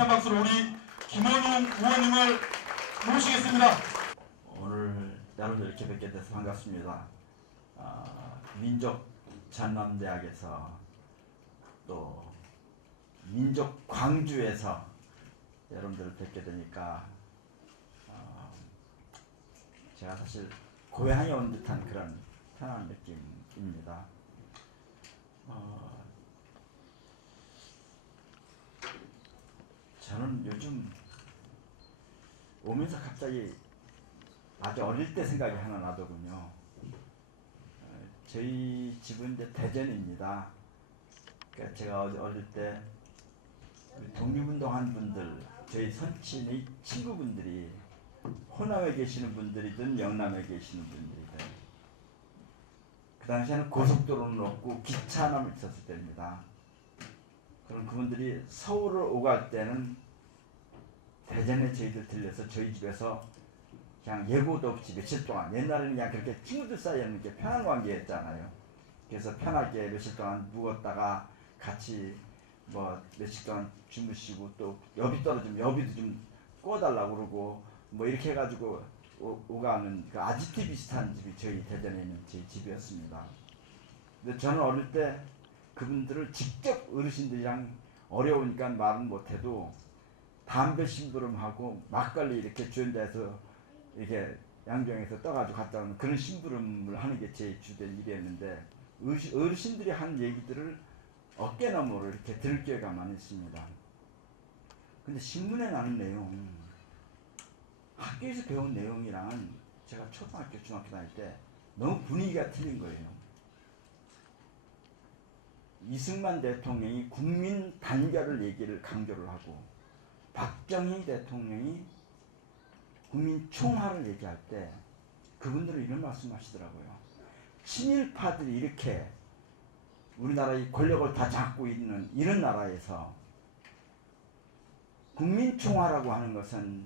힘찬 박수로 우리 김원웅 의원님을 모시겠습니다. 오늘 여러분들 이렇게 뵙게 돼서 반갑습니다. 민족 전남대학에서 또 민족 광주에서 여러분들을 뵙게 되니까 제가 사실 고향에 온 듯한 그런 편안한 느낌입니다. 저는 요즘 오면서 갑자기 아주 어릴 때 생각이 하나 나더군요. 저희 집은 이제 대전입니다. 그러니까 제가 어릴 때 독립운동한 분들, 저희 선친의 친구분들이 호남에 계시는 분들이든 영남에 계시는 분들이든 그 당시에는 고속도로는 없고 기차만 있었을 때입니다. 그럼 그분들이 서울을 오갈 때는 대전에 저희들 들려서 저희 집에서 그냥 예고도 없이 며칠 동안, 옛날에는 그냥 그렇게 친구들 사이에는 이렇게 편한 관계였잖아요. 그래서 편하게 며칠 동안 묵었다가 같이 뭐 며칠 동안 주무시고 또 여비 떨어지면 여비도 좀 구워달라고 그러고 뭐 이렇게 해가지고 오가는 그 아지트 비슷한 집이 저희 대전에 있는 저희 집이었습니다. 근데 저는 어릴 때 그분들을 직접 어르신들이랑 어려우니까 말은 못해도 담배 심부름하고 막걸리 이렇게 주연자에서 이렇게 양정에서 떠가지고 갔다 오는 그런 심부름을 하는 게 제 주된 일이었는데 어르신들이 한 얘기들을 어깨너머로 이렇게 들을 기회가 많이 있습니다. 근데 신문에 나는 내용, 학교에서 배운 내용이랑은 제가 초등학교, 중학교 다닐 때 너무 분위기가 틀린 거예요. 이승만 대통령이 국민 단결을 얘기를 강조를 하고 박정희 대통령이 국민 총화를 얘기할 때 그분들은 이런 말씀하시더라고요. 친일파들이 이렇게 우리나라의 권력을 다 잡고 있는 이런 나라에서 국민 총화라고 하는 것은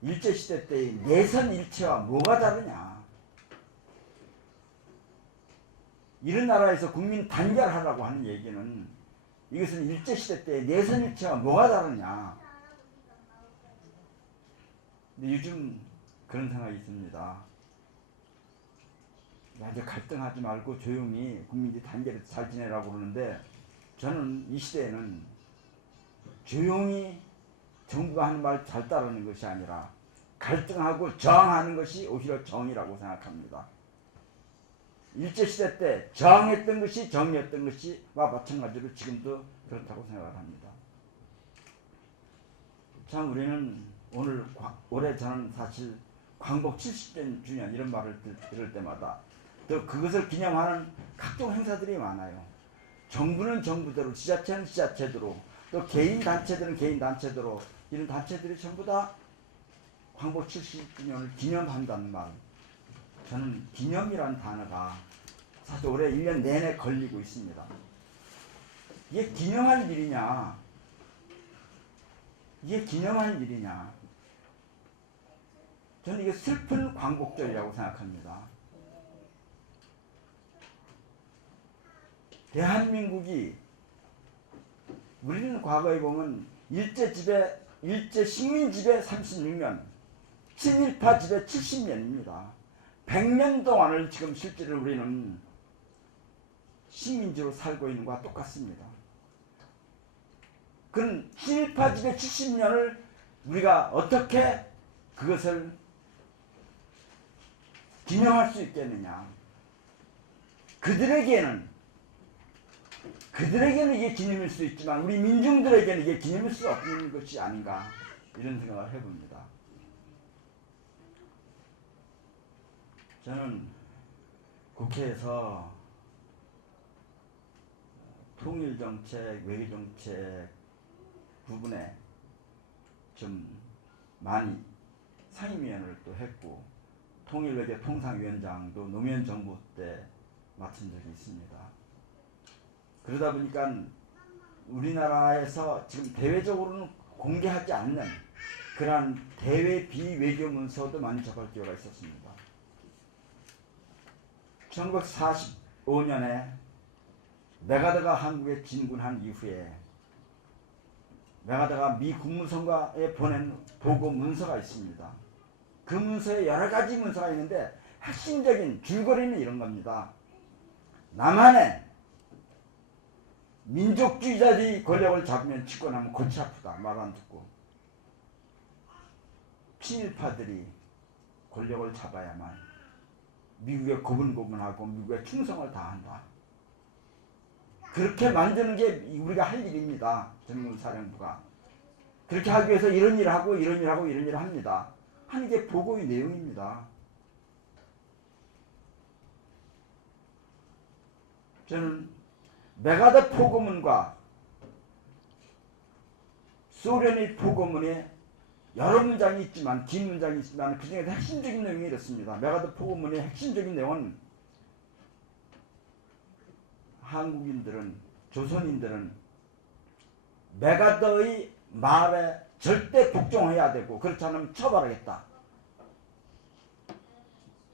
일제시대 때의 내선 일체와 뭐가 다르냐. 이런 나라에서 국민 단결하라고 하는 얘기는 이것은 일제시대 때의 내선 일체와 뭐가 다르냐. 근데 요즘 그런 생각이 있습니다. 아주 갈등하지 말고 조용히 국민들이 단결해서 잘 지내라고 그러는데 저는 이 시대에는 조용히 정부가 하는 말 잘 따르는 것이 아니라 갈등하고 저항하는 것이 오히려 정의라고 생각합니다. 일제시대 때 저항했던 것이 정의였던 것이와 마찬가지로 지금도 그렇다고 생각을 합니다. 참 우리는 올해 저는 사실 광복 70주년 이런 말을 들을 때마다 또 그것을 기념하는 각종 행사들이 많아요. 정부는 정부대로, 지자체는 지자체대로, 또 개인 단체들은 개인 단체대로 이런 단체들이 전부 다 광복 70주년을 기념한다는 말. 저는 기념이라는 단어가 사실 올해 1년 내내 걸리고 있습니다. 이게 기념할 일이냐? 이게 기념할 일이냐? 저는 이게 슬픈 광복절이라고 생각합니다. 대한민국이 우리는 과거에 보면 일제 식민 지배 36년, 친일파 지배 70년입니다. 100년 동안을 지금 실제로 우리는 식민지로 살고 있는 것과 똑같습니다. 그런 친일파 지배 70년을 우리가 어떻게 그것을 기념할 수 있겠느냐. 그들에게는 이게 기념일 수 있지만 우리 민중들에게는 이게 기념일 수 없는 것이 아닌가 이런 생각을 해봅니다. 저는 국회에서 통일정책, 외교정책 부분에 좀 많이 상임위원을 또 했고 통일외교 통상위원장도 노무현 정부 때 맡은 적이 있습니다. 그러다 보니까 우리나라에서 지금 대외적으로는 공개하지 않는 그러한 대외 비외교 문서도 많이 접할 기회가 있었습니다. 1945년에 메가드가 한국에 진군한 이후에 메가더가 미 국무성과에 보낸 보고 문서가 있습니다. 그 문서에 여러 가지 문서가 있는데 핵심적인 줄거리는 이런 겁니다. 남한의 민족주의자들이 권력을 잡으면 집권하면 골치 아프다. 말 안 듣고. 친일파들이 권력을 잡아야만 미국에 고분고분하고 미국에 충성을 다한다. 그렇게 만드는 게 우리가 할 일입니다. 전국사령부가. 그렇게 하기 위해서 이런 일을 하고 이런 일을 하고 이런 일을 합니다. 하는 게 보고의 내용입니다. 저는 메가더 포고문과 소련의 포고문에 여러 문장이 있지만 긴 문장이 있지만 그중에서 핵심적인 내용이 이렇습니다. 메가더 포고문의 핵심적인 내용은 한국인들은 조선인들은 메가더의 말에 절대 복종해야 되고 그렇지 않으면 처벌하겠다.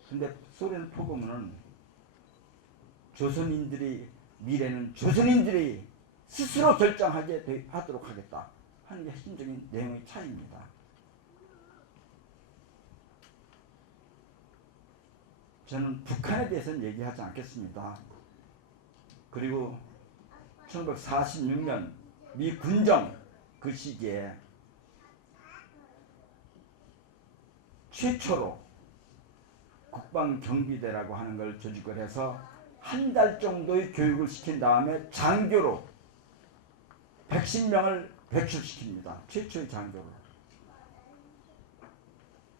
근데 소련 포고문은 조선인들의 미래는 조선인들이 스스로 결정하게 하도록 하겠다 하는 게 핵심적인 내용의 차이입니다. 저는 북한에 대해서는 얘기하지 않겠습니다. 그리고 1946년 미 군정 그 시기에 최초로 국방경비대라고 하는 걸 조직을 해서 한 달 정도의 교육을 시킨 다음에 장교로 110명을 배출시킵니다. 최초의 장교로.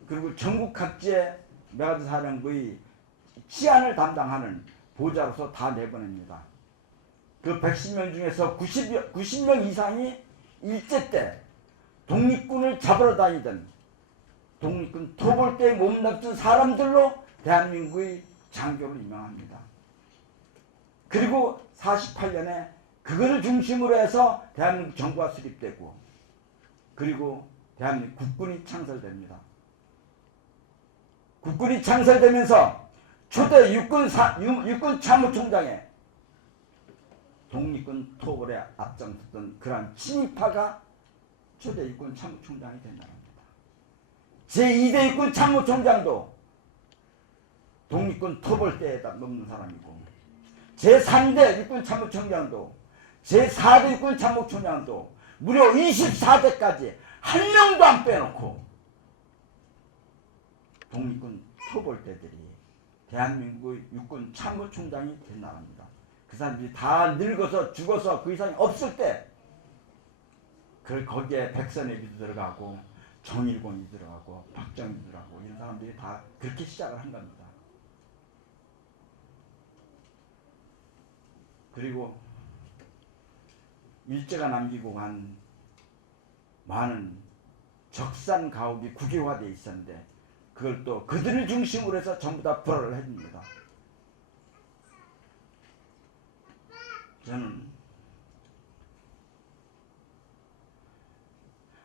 그리고 전국 각지에 메가더 사령부의 치안을 담당하는 보좌로서 다 내보냅니다. 그 110명 중에서 90명 이상이 일제 때 독립군을 잡으러 다니던 독립군 토벌대에 몸담던 사람들로 대한민국의 장교를 임명합니다. 그리고 48년에 그것을 중심으로 해서 대한민국 정부가 수립되고 그리고 대한민국 국군이 창설됩니다. 국군이 창설되면서 초대 육군 참모총장에 독립군 토벌에 앞장섰던 그러한 친일파가 초대 육군 참모총장이 된다는 겁니다. 제2대 육군 참모총장도 독립군 토벌 때에다 넘는 사람이고 제3대 육군 참모총장도 제4대 육군 참모총장도 무려 24대까지 한 명도 안 빼놓고 독립군 토벌 때들이 대한민국의 육군 참모총장이 된다는 겁니다. 그 사람들이 다 늙어서 죽어서 그 이상이 없을 때 거기에 백선엽이도 들어가고 정일곤이 들어가고 박정희도 들어가고 이런 사람들이 다 그렇게 시작을 한 겁니다. 그리고 일제가 남기고 간 많은 적산 가옥이 국유화되어 있었는데 그걸 또 그들을 중심으로 해서 전부 다 불화를 해줍니다. 저는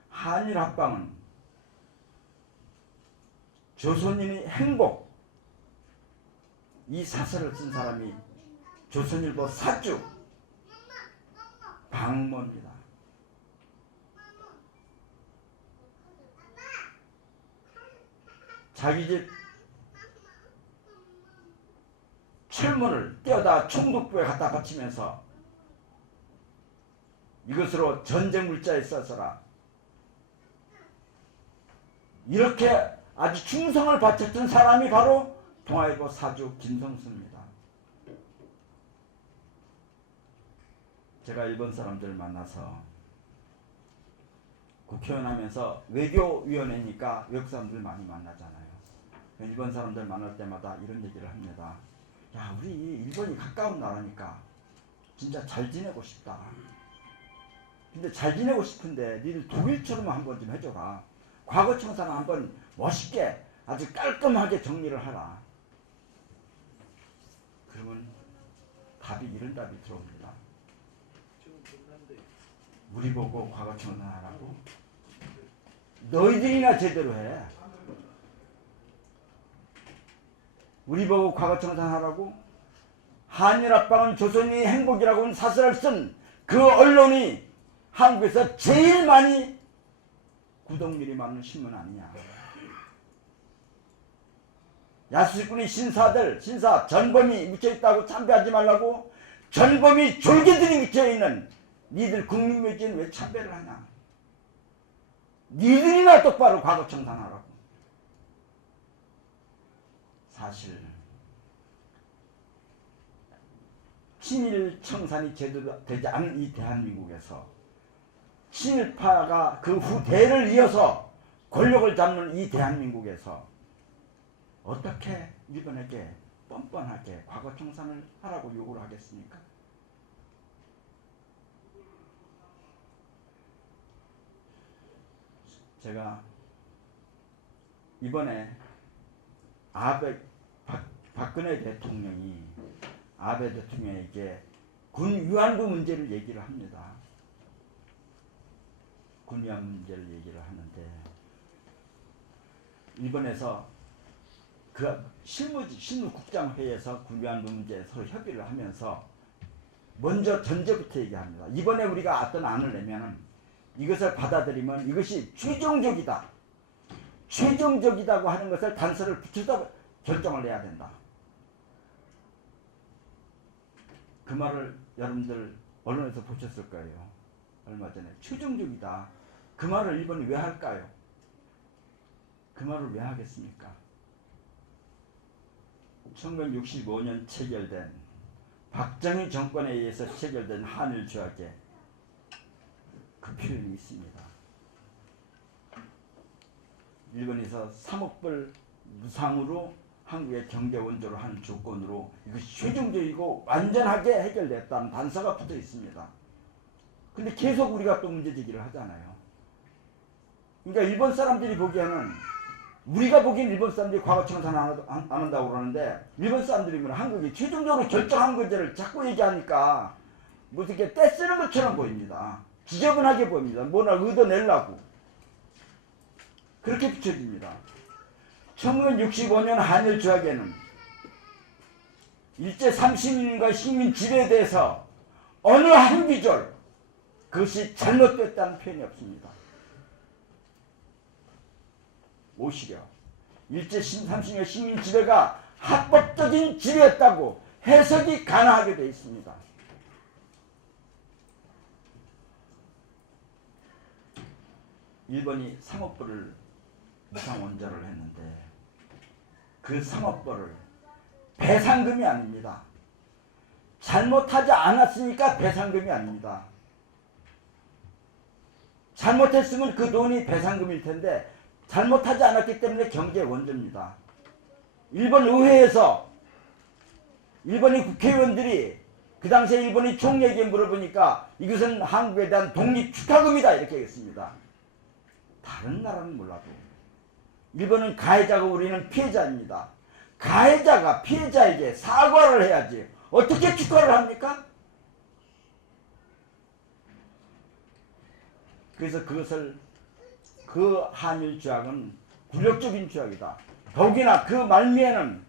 한일 합방은 조선인의 행복 이 사설을 쓴 사람이 조선일보 사주 박모입니다. 자기 집 철문을 떼어다 총독부에 갖다 바치면서 이것으로 전쟁 물자에 써서라 이렇게 아주 충성을 바쳤던 사람이 바로 동아일보 사주 김성수입니다. 제가 일본 사람들 만나서 국회의원 하면서 외교위원회니까 외국 사람들 많이 만나잖아요. 일본 사람들 만날 때마다 이런 얘기를 합니다. 야, 우리 일본이 가까운 나라니까 진짜 잘 지내고 싶다. 근데 잘 지내고 싶은데 니들 독일처럼 한번 좀 해줘라. 과거 청산을 한번 멋있게 아주 깔끔하게 정리를 하라. 그러면 이런 답이 들어옵니다. 우리 보고 과거 청산하라고? 너희들이나 제대로 해. 우리 보고 과거 청산하라고? 한일합방은 조선인의 행복이라고 사설을 쓴 그 언론이 한국에서 제일 많이 구독률이 많은 신문 아니냐. 야수꾼의 신사 전범이 묻혀있다고 참배하지 말라고. 전범이 졸개들이 묻혀있는 니들 국민묘지는 왜 참배를 하냐. 니들이나 똑바로 과거 청산하라고. 사실 친일 청산이 제대로 되지 않은 이 대한민국에서 친일파가 그 후대를 이어서 권력을 잡는 이 대한민국에서 어떻게 일본에게 뻔뻔하게 과거 청산을 하라고 요구를 하겠습니까? 제가 이번에 박근혜 대통령이 아베 대통령에게 군 위안부 문제를 얘기를 합니다. 군 위안부 문제를 얘기를 하는데 일본에서 그 실무국장회의에서 군 위안부 문제에 서로 협의를 하면서 먼저 전제부터 얘기합니다. 이번에 우리가 어떤 안을 내면은 이것을 받아들이면 이것이 최종적이다. 최종적이다고 하는 것을 단서를 붙여서 결정을 내야 된다. 그 말을 여러분들 언론에서 보셨을 거예요. 얼마 전에 최종적이다. 그 말을 일본이 왜 할까요? 그 말을 왜 하겠습니까? 1965년 체결된 박정희 정권에 의해서 체결된 한일 조약에 그 표현이 있습니다. 일본에서 3억 불 무상으로 한국의 경제 원조로 하는 조건으로 이것이 최종적이고 완전하게 해결됐다는 단서가 붙어 있습니다. 근데 계속 우리가 또 문제제기를 하잖아요. 그러니까 일본 사람들이 보기에는 우리가 보기엔 일본 사람들이 과거 청산 안 한다고 그러는데 일본 사람들이 한국이 최종적으로 결정한 문제를 자꾸 얘기하니까 뭐 이렇게 떼쓰는 것처럼 보입니다. 지저분하게 보입니다. 뭐나 얻어내려고. 그렇게 비춰집니다. 1965년 한일 조약에는 일제 30년과 식민 지배에 대해서 어느 한 구절 그것이 잘못됐다는 표현이 없습니다. 오히려 일제 30년 식민 지배가 합법적인 지배였다고 해석이 가능하게 되어 있습니다. 일본이 3억 불을 무상 원조를 했는데 그 3억 불을 배상금이 아닙니다. 잘못하지 않았으니까 배상금이 아닙니다. 잘못했으면 그 돈이 배상금일 텐데 잘못하지 않았기 때문에 경제 원조입니다. 일본 의회에서 일본의 국회의원들이 그 당시에 일본의 총리에게 물어보니까 이것은 한국에 대한 독립 축하금이다 이렇게 했습니다. 다른 나라는 몰라도 일본은 가해자고 우리는 피해자입니다. 가해자가 피해자에게 사과를 해야지 어떻게 축하를 합니까? 그래서 그것을 그 한일 조약은 굴욕적인 조약이다. 더욱이나 그 말미에는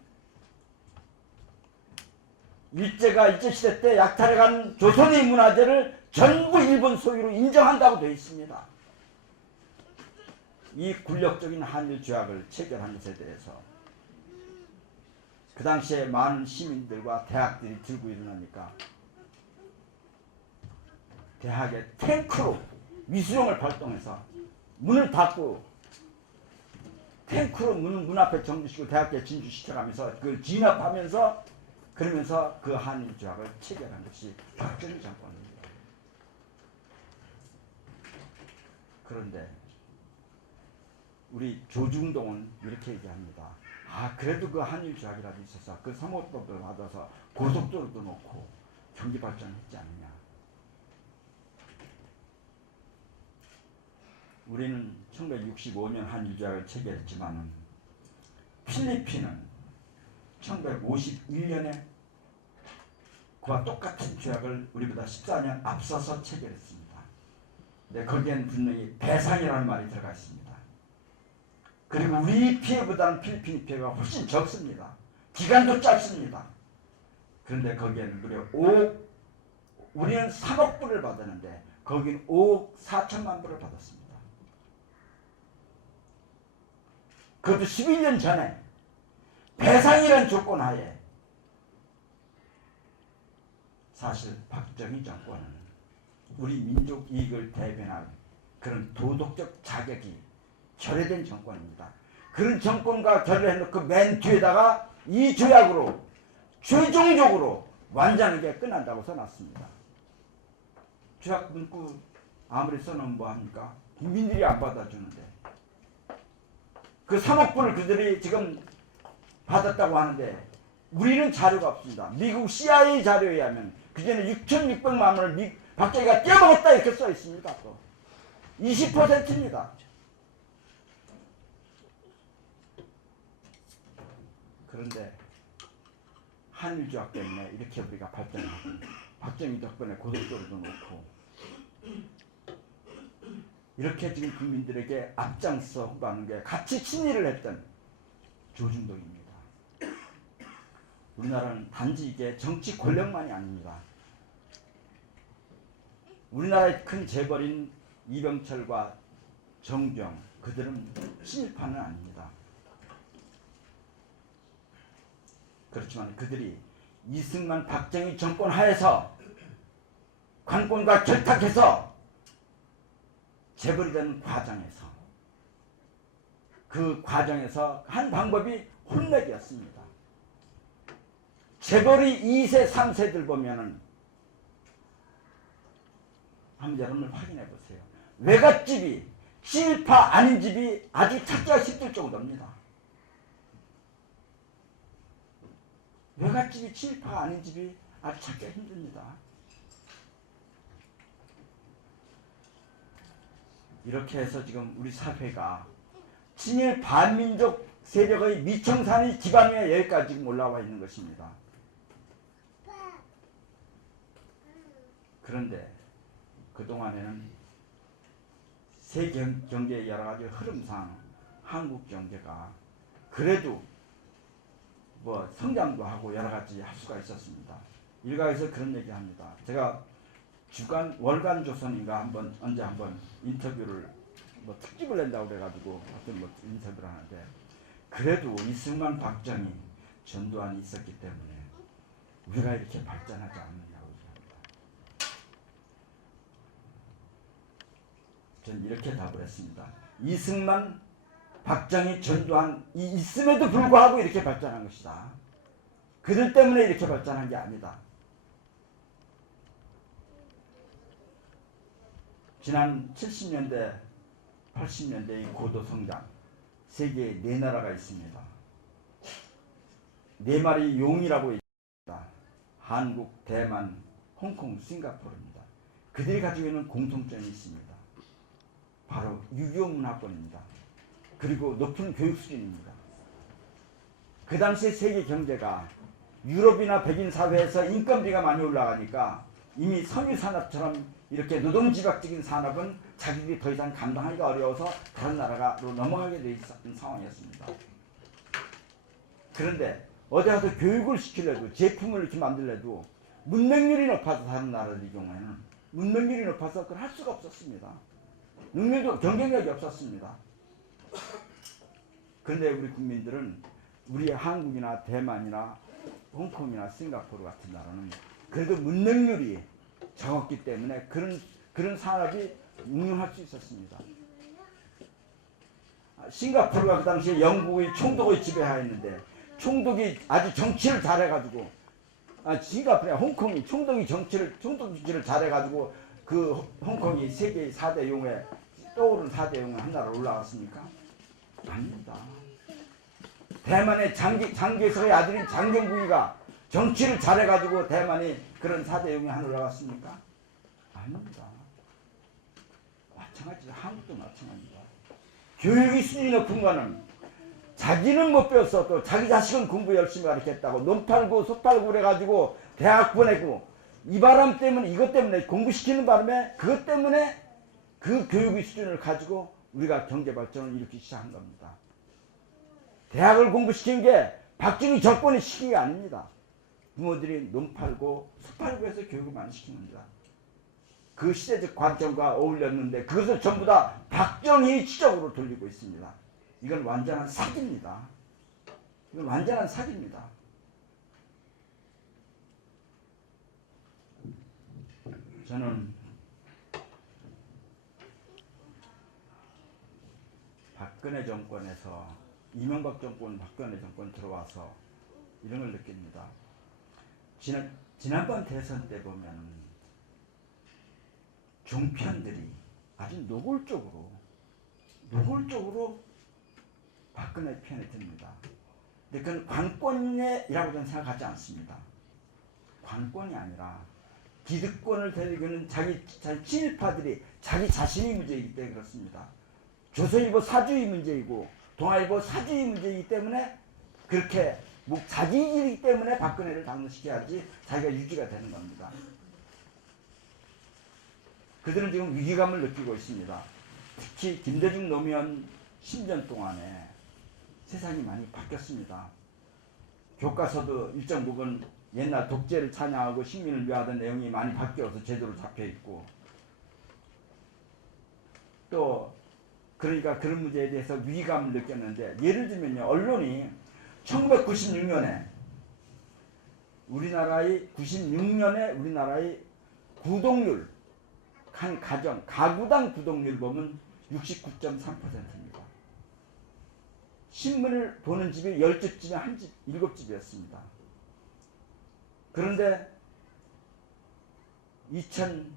일제시대 때 약탈해간 조선의 문화재를 전부 일본 소유로 인정한다고 되어 있습니다. 이 굴욕적인 한일 조약을 체결한 것에 대해서 그 당시에 많은 시민들과 대학들이 들고 일어나니까 대학의 탱크로 위수령을 발동해서 문을 닫고 탱크로 문 앞에 정지시키고 대학에 진주시켜가면서 그걸 진압하면서 그러면서 그 한일 조약을 체결한 것이 박정희 정권입니다. 그런데 우리 조중동은 이렇게 얘기합니다. 아 그래도 그 한일 조약이라도 있어서 그 사모법을 받아서 고속도로도 놓고 경기 발전했지 않느냐. 우리는 1965년 한일 조약을 체결했지만 필리핀은 1951년에 그와 똑같은 조약을 우리보다 14년 앞서서 체결했습니다. 근데 거기에는 분명히 배상이라는 말이 들어가 있습니다. 그리고 우리 피해보다는 필리핀 피해가 훨씬 적습니다. 기간도 짧습니다. 그런데 거기에는 무려 우리는 3억 불을 받았는데 거긴 5억 4천만 불을 받았습니다. 그것도 11년 전에 배상이라는 조건 하에. 사실 박정희 정권은 우리 민족 이익을 대변할 그런 도덕적 자격이 결여된 정권입니다. 그런 정권과 결여해놓고 맨 뒤에다가 이 조약으로 최종적으로 완전하게 끝난다고 써놨습니다. 조약 문구 아무리 써놓으면 뭐합니까? 국민들이 안 받아주는데. 그 3억 불을 그들이 지금 받았다고 하는데 우리는 자료가 없습니다. 미국 CIA 자료에 의하면 그전에 6,600만 원을 박정희가 떼먹었다 이렇게 써 있습니다. 또 20%입니다. 그런데 한일조약 때문에 이렇게 우리가 발전하고 박정희 덕분에 고속도로도 놓고 이렇게 지금 국민들에게 앞장서 홍보하는 게 같이 친일을 했던 조중동입니다. 우리나라는 단지 이게 정치 권력만이 아닙니다. 우리나라의 큰 재벌인 이병철과 정주영 그들은 친일파는 아닙니다. 그렇지만 그들이 이승만 박정희 정권 하에서 관권과 결탁해서 재벌이 된 과정에서 그 과정에서 한 방법이 혼내기였습니다. 재벌이 2세 3세들 보면은 한번 여러분들 확인해 보세요. 외갓집이 친일파 아닌 집이 아주 찾기가 힘들 정도입니다. 외갓집이 친일파 아닌 집이 아주 찾기가 힘듭니다. 이렇게 해서 지금 우리 사회가 친일 반민족 세력의 미청산이 기반에 여기까지 지금 올라와 있는 것입니다. 그런데 그동안에는 세계 경제의 여러 가지 흐름상 한국 경제가 그래도 뭐 성장도 하고 여러 가지 할 수가 있었습니다. 일각에서 그런 얘기합니다. 제가 주간 월간 조선인가 한번 언제 한번 인터뷰를 뭐 특집을 낸다고 그래가지고 어떤 뭐 인터뷰를 하는데 그래도 이승만 박정희 전두환이 있었기 때문에 우리가 이렇게 발전하지 않느냐고 얘기합니다. 전 이렇게 답을 했습니다. 이승만 박정희 전두환 있음에도 불구하고 이렇게 발전한 것이다. 그들 때문에 이렇게 발전한 게 아니다. 지난 70년대 80년대의 고도 성장 세계에 4나라가 있습니다. 4마리 용이라고 있습니다. 한국, 대만, 홍콩, 싱가포르입니다. 그들이 가지고 있는 공통점이 있습니다. 바로 유교 문화권입니다. 그리고 높은 교육 수준입니다. 그 당시 세계 경제가 유럽이나 백인 사회에서 인건비가 많이 올라가니까 이미 섬유 산업처럼 이렇게 노동집약적인 산업은 자기들이 더 이상 감당하기가 어려워서 다른 나라로 넘어가게 돼 있는 상황이었습니다. 그런데 어디 가서 교육을 시키려도 제품을 이렇게 만들려도 문맹률이 높아서 다른 나라의 경우에는 문맹률이 높아서 그걸 할 수가 없었습니다. 능력도 경쟁력이 없었습니다. 그런데 우리 국민들은 우리 한국이나 대만이나 홍콩이나 싱가포르 같은 나라는 그래도 문맹률이 적었기 때문에 그런 산업이 응용할 수 있었습니다. 싱가포르가 그 당시에 영국의 총독의 지배하였는데 총독이 아주 정치를 잘해가지고 싱가포르 홍콩이 총독이 총독지를 잘해가지고 그 홍콩이 세계 4대 용에 떠오른 4대 용에 한 나라로 올라갔습니까? 아닙니다. 대만의 장개석의 아들인 장경국이가 정치를 잘해가지고 대만이 그런 4대 용에 한 올라갔습니까? 아닙니다. 마찬가지로 한국도 마찬가지입니다. 교육의 수준이 높은 거는 자기는 못 배웠어 또 자기 자식은 공부 열심히 가르쳤다고 논 팔고 소 팔고 그래가지고 대학 보내고 이 바람 때문에 이것 때문에 공부시키는 바람에 그것 때문에 그 교육의 수준을 가지고 우리가 경제 발전을 일으키기 시작한 겁니다. 대학을 공부시킨 게 박정희 정권이 시킨 게 아닙니다. 부모들이 논 팔고 소 팔고 해서 교육을 많이 시킨 겁니다. 그 시대적 관점과 어울렸는데 그것을 전부 다 박정희 지적으로 돌리고 있습니다. 이건 완전한 사기입니다. 이건 완전한 사기입니다. 저는 박근혜 정권에서 이명박 정권, 박근혜 정권 들어와서 이런 걸 느낍니다. 지난번 대선 때 보면 종편들이 아주 노골적으로 박근혜 편에 듭니다. 근데 그건 관권이라고 저는 생각하지 않습니다. 관권이 아니라 기득권을 데리고는 자기 친일파들이 자기 자신이 문제이기 때문에 그렇습니다. 조선일보 사주의 문제이고 동아일보 사주의 문제이기 때문에 그렇게 자기 일이기 때문에 박근혜를 당선시켜야지 자기가 유지가 되는 겁니다. 그들은 지금 위기감을 느끼고 있습니다. 특히 김대중 노무현 10년 동안에 세상이 많이 바뀌었습니다. 교과서도 일정 부분 옛날 독재를 찬양하고 식민을 위하던 내용이 많이 바뀌어서 제대로 잡혀있고 또 그러니까 그런 문제에 대해서 위기감을 느꼈는데 예를 들면요. 언론이 1996년에 우리나라의 구독률 한 가정 가구당 구독률 보면 69.3%입니다. 신문을 보는 집이 10집에 한 집, 7집이었습니다. 그런데 2013년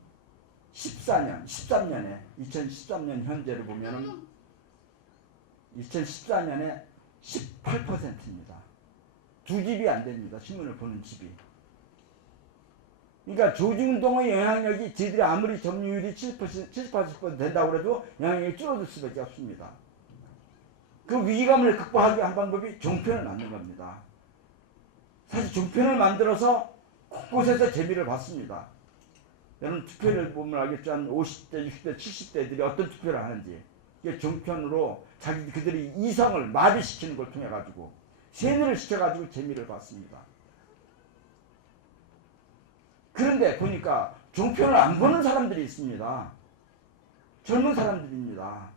현재를 보면은 2014년에 18%입니다. 2집이 안 됩니다. 신문을 보는 집이. 그러니까 조직운동의 영향력이 저희들이 아무리 점유율이 70, 80% 된다고 해도 영향력이 줄어들 수밖에 없습니다. 그 위기감을 극복하기 한 방법이 종편을 만든 겁니다. 사실 종편을 만들어서 곳곳에서 재미를 봤습니다. 여러분 투표를 보면 알겠지만 50대, 60대, 70대들이 어떤 투표를 하는지 이게 종편으로 그들이 이성을 마비시키는 걸 통해 가지고 세뇌를 시켜 가지고 재미를 봤습니다. 그런데 보니까 종편을 안 보는 사람들이 있습니다. 젊은 사람들입니다.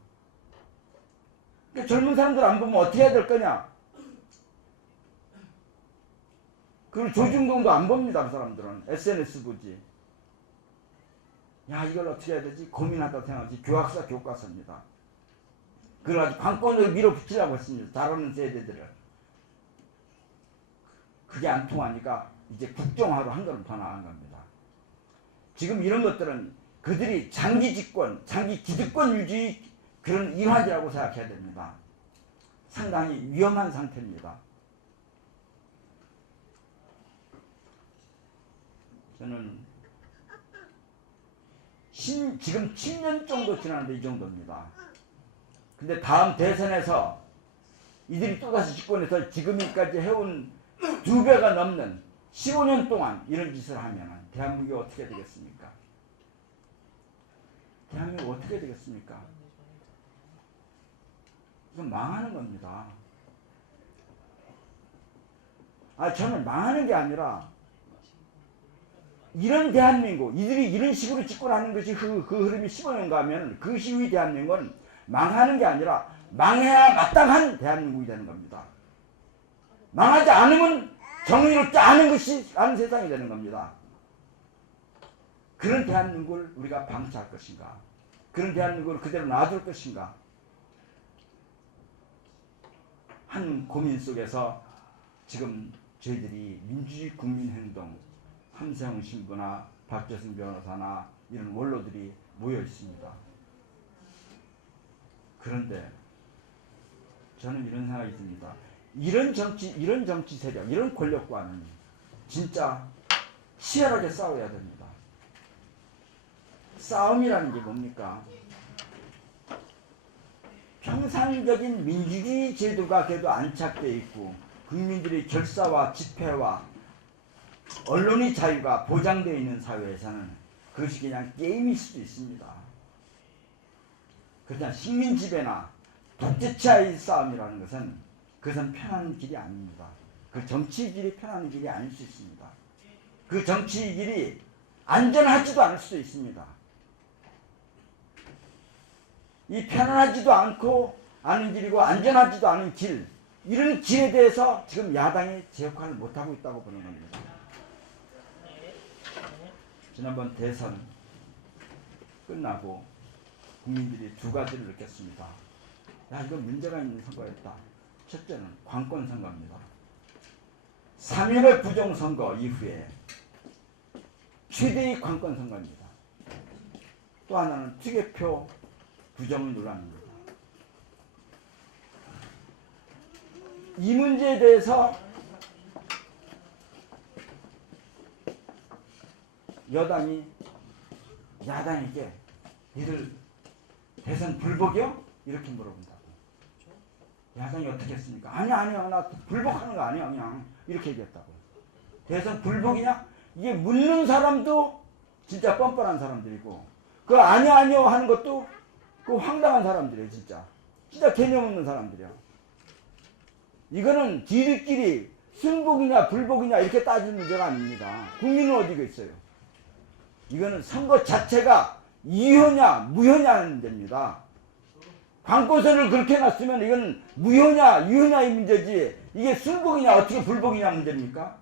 그러니까 젊은 사람들 안 보면 어떻게 해야 될 거냐? 그리고 조중동도 안 봅니다. 그 사람들은 SNS 보지. 야 이걸 어떻게 해야 되지? 고민하다 생각하지. 교과서입니다. 그걸 아주 관건으로 밀어붙이려고 했습니다. 잘하는 세대들을. 그게 안 통하니까 이제 국정화로 한 걸음 더 나간 겁니다. 지금 이런 것들은 그들이 장기 집권, 장기 기득권 유지 그런 일환이라고 생각해야 됩니다. 상당히 위험한 상태입니다. 저는 지금 10년 정도 지났는데 이 정도입니다. 근데 다음 대선에서 이들이 또다시 집권해서 지금까지 해온 2배가 넘는 15년 동안 이런 짓을 하면 대한민국이 어떻게 되겠습니까? 대한민국 어떻게 되겠습니까? 이건 망하는 겁니다. 저는 망하는 게 아니라 이런 대한민국, 이들이 이런 식으로 집권하는 것이 그 흐름이 15년 가면 그 시의 대한민국은 망하는 게 아니라 망해야 마땅한 대한민국이 되는 겁니다. 망하지 않으면 정의롭지 않은 세상이 되는 겁니다. 그런 대한민국을 우리가 방치할 것인가? 그런 대한민국을 그대로 놔둘 것인가? 한 고민 속에서 지금 저희들이 민주주의 국민행동, 함세웅 신부나 박재순 변호사나 이런 원로들이 모여 있습니다. 그런데 저는 이런 생각이 듭니다. 이런 정치 세력, 이런 권력과는 진짜 치열하게 싸워야 됩니다. 싸움이라는 게 뭡니까? 평상적인 민주주의 제도가 그래도 안착되어 있고 국민들의 결사와 집회와 언론의 자유가 보장되어 있는 사회에서는 그것이 그냥 게임일 수도 있습니다. 그렇지만 식민지배나 독재자의 싸움이라는 것은 그것은 편한 길이 아닙니다. 그 정치의 길이 편한 길이 아닐 수 있습니다. 그 정치의 길이 안전하지도 않을 수도 있습니다. 이 편안하지도 않고 않은 길이고 안전하지도 않은 길, 이런 길에 대해서 지금 야당이 제 역할을 못하고 있다고 보는 겁니다. 지난번 대선 끝나고 국민들이 두 가지를 느꼈습니다. 야, 이거 문제가 있는 선거였다. 첫째는 관권 선거입니다. 3.15 부정선거 이후에 최대의 관권 선거입니다. 또 하나는 투개표 부정 논란입니다. 이 문제에 대해서 여당이 야당에게 이들 대선 불복이요? 이렇게 물어본다고. 야당이 어떻게 했습니까? 아니야 나 불복하는 거 아니야 그냥 이렇게 얘기했다고. 대선 불복이냐? 이게 묻는 사람도 진짜 뻔뻔한 사람들이고 그 아니요 하는 것도 그 황당한 사람들이에요. 진짜 개념 없는 사람들이야. 이거는 지들끼리 승복이냐 불복이냐 이렇게 따질 문제가 아닙니다. 국민은 어디가 있어요? 이거는 선거 자체가 이효냐 무효냐는 문제입니다. 관권선을 그렇게 해놨으면 이건 무효냐 유효냐의 문제지 이게 승복이냐 어떻게 불복이냐 문제입니까?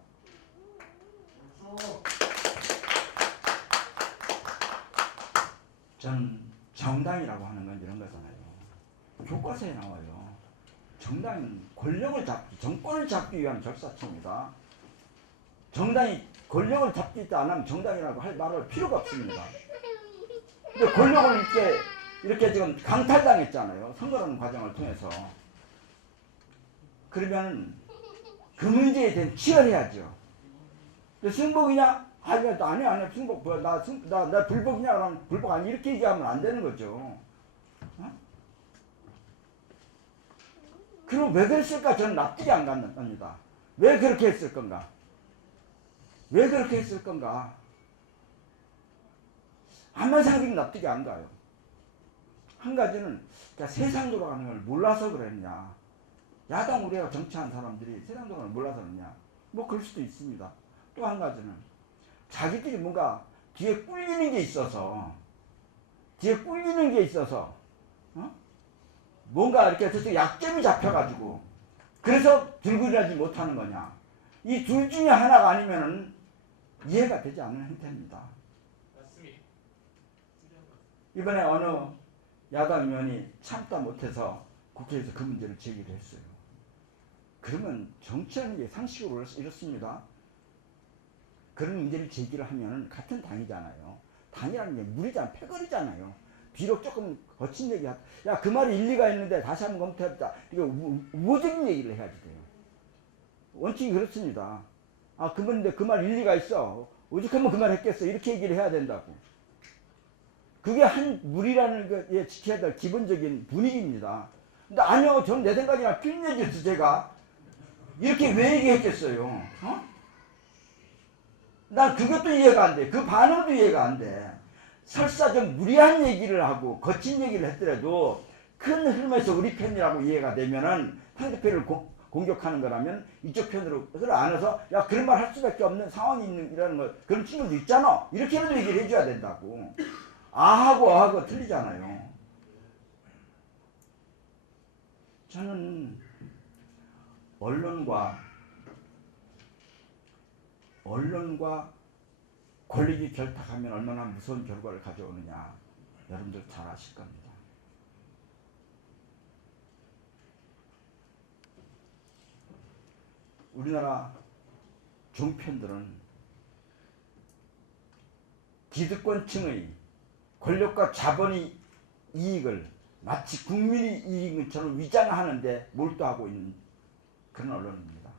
전 정당이라고 하는 건 이런 거잖아요. 교과서에 나와요. 정당은 권력을 잡기, 정권을 잡기 위한 결사체입니다. 정당이 권력을 잡기 안 하면 정당이라고 말할 필요가 없습니다. 근데 권력을 이렇게 지금 강탈당했잖아요. 선거라는 과정을 통해서. 그러면 그 문제에 대해 치열해야죠. 승복이냐? 아니야. 승복 뭐야? 나 불복이냐? 그러면 불복 아니 이렇게 얘기하면 안 되는 거죠. 어? 그럼 왜 그랬을까? 저는 납득이 안 갑니다. 왜 그렇게 했을 건가? 왜 그렇게 했을 건가? 아무리 생각해도 납득이 안 가요. 한 가지는 세상 돌아가는 걸 몰라서 그랬냐. 야당 우리가 정치한 사람들이 세상 돌아가는 걸 몰라서 그랬냐. 뭐 그럴 수도 있습니다. 또 한 가지는 자기들이 뭔가 뒤에 꿀리는 게 있어서 뭔가 이렇게 저쪽 약점이 잡혀가지고 그래서 들고 일하지 못하는 거냐. 이 둘 중에 하나가 아니면은 이해가 되지 않는 형태입니다. 맞습니다. 이번에 어느 야당 의원이 참다 못해서 국회에서 그 문제를 제기를 했어요. 그러면 정치하는 게 상식으로 이렇습니다. 그런 문제를 제기를 하면 같은 당이잖아요. 당이라는 게 무리잖아요. 패거리잖아요. 비록 조금 거친 얘기 야, 그 말이 일리가 있는데 다시 한번 검토해보자. 이거 우호적인 얘기를 해야지 돼요. 원칙이 그렇습니다. 그런데 그 말 일리가 있어. 오죽하면 그 말 했겠어. 이렇게 얘기를 해야 된다고. 그게 한 무리라는 것에 지켜야 될 기본적인 분위기입니다. 근데 아니요. 저는 내 생각이랑 틀린 얘기였어, 제가. 이렇게 왜 얘기했겠어요? 난 그것도 이해가 안 돼. 그 반응도 이해가 안 돼. 설사 좀 무리한 얘기를 하고 거친 얘기를 했더라도 큰 흐름에서 우리 편이라고 이해가 되면은 상대편을 공격하는 거라면 이쪽 편으로 안아서 야 그런 말 할 수밖에 없는 상황이 있는 거 그런 친구도 있잖아. 이렇게라도 얘기를 해줘야 된다고. 아하고 틀리잖아요. 저는 언론과 권력이 결탁하면 얼마나 무서운 결과를 가져오느냐 여러분들 잘 아실 겁니다. 우리나라 종편들은 기득권층의 권력과 자본의 이익을 마치 국민의 이익인 것처럼 위장하는데 몰두하고 있는 그런 언론입니다.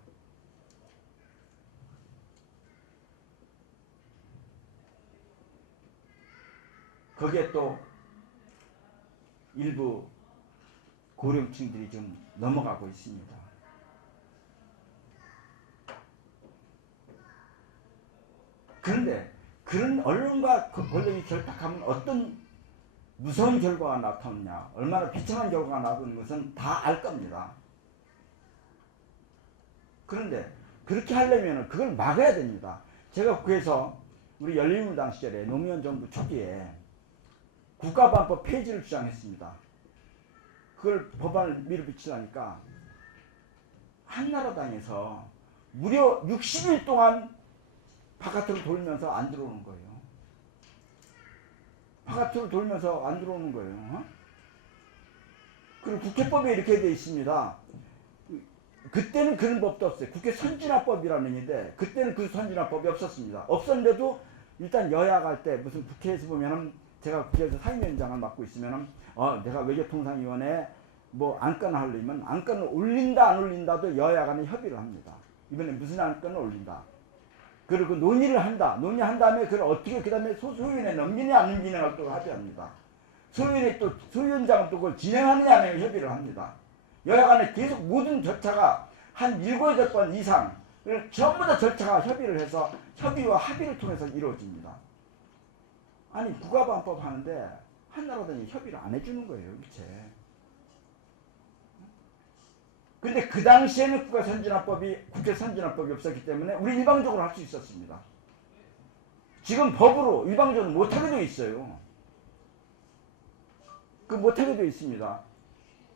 거기에 또 일부 고령층들이 좀 넘어가고 있습니다. 그런데 그런 언론과 권력이 결탁하면 어떤 무서운 결과가 나타나느냐, 얼마나 비참한 결과가 나오는 것은 다 알 겁니다. 그런데 그렇게 하려면 그걸 막아야 됩니다. 제가 국회에서 우리 열린우리당 시절에 노무현 정부 초기에 국가보안법 폐지를 주장했습니다. 그걸 법안을 밀어붙이려니까 한나라당에서 무려 60일 동안 바깥으로 돌면서 안 들어오는 거예요. 바깥으로 돌면서 안 들어오는 거예요. 어? 그리고 국회법에 이렇게 되어 있습니다. 그때는 그런 법도 없어요. 국회 선진화법이라는 얘기인데 그때는 그 선진화법이 없었습니다. 없었는데도 일단 여야가 할 때 무슨 국회에서 보면은 제가 국회에서 상임위원장을 맡고 있으면은 내가 외교통상위원회 뭐 안건을 하려면 안건을 올린다 안 올린다도 여야 간에 협의를 합니다. 이번에 무슨 안건을 올린다. 그리고 논의를 한다. 논의한 다음에 그걸 어떻게 그 다음에 소위원회에 넘기냐 안 넘기냐를 또 합의합니다. 소위원회 또 소위원장은 또 그걸 진행하느냐 안 협의를 합니다. 여야 간에 계속 모든 절차가 한 7, 8번 이상 전부 다 절차가 협의를 해서 협의와 합의를 통해서 이루어집니다. 아니 국가보안법 하는데 한나라당이 협의를 안 해주는 거예요. 일체. 근데 그 당시에는 국회 선진화법이 없었기 때문에 우리 일방적으로 할 수 있었습니다. 지금 법으로 일방적으로 못하게 되어 있어요. 그 못하게 되어 있습니다.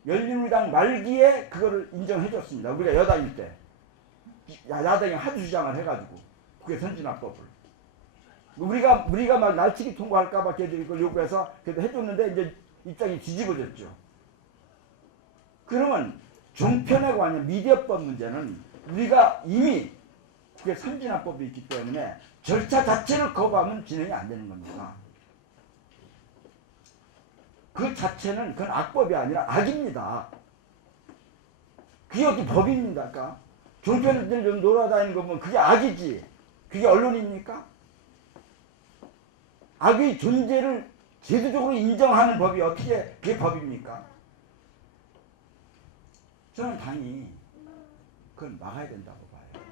열린우리당 말기에 그거를 인정해줬습니다. 우리가 여당일 때. 야당이 하도 주장을 해가지고 국회 선진화법을. 우리가 막 날치기 통과할까봐 걔들이 그걸 요구해서 그래도 해줬는데 이제 입장이 뒤집어졌죠. 그러면 종편에 관한 미디어법 문제는 우리가 이미 국회 선진화법이 있기 때문에 절차 자체를 거부하면 진행이 안 되는 겁니다. 그 자체는 그건 악법이 아니라 악입니다. 그게 어디 법입니까? 아까 종편들 좀 놀아다니는 거 보면 그게 악이지. 그게 언론입니까? 악의 존재를 제도적으로 인정하는 법이 어떻게 그게 법입니까? 저는 당연히 그걸 막아야 된다고 봐요.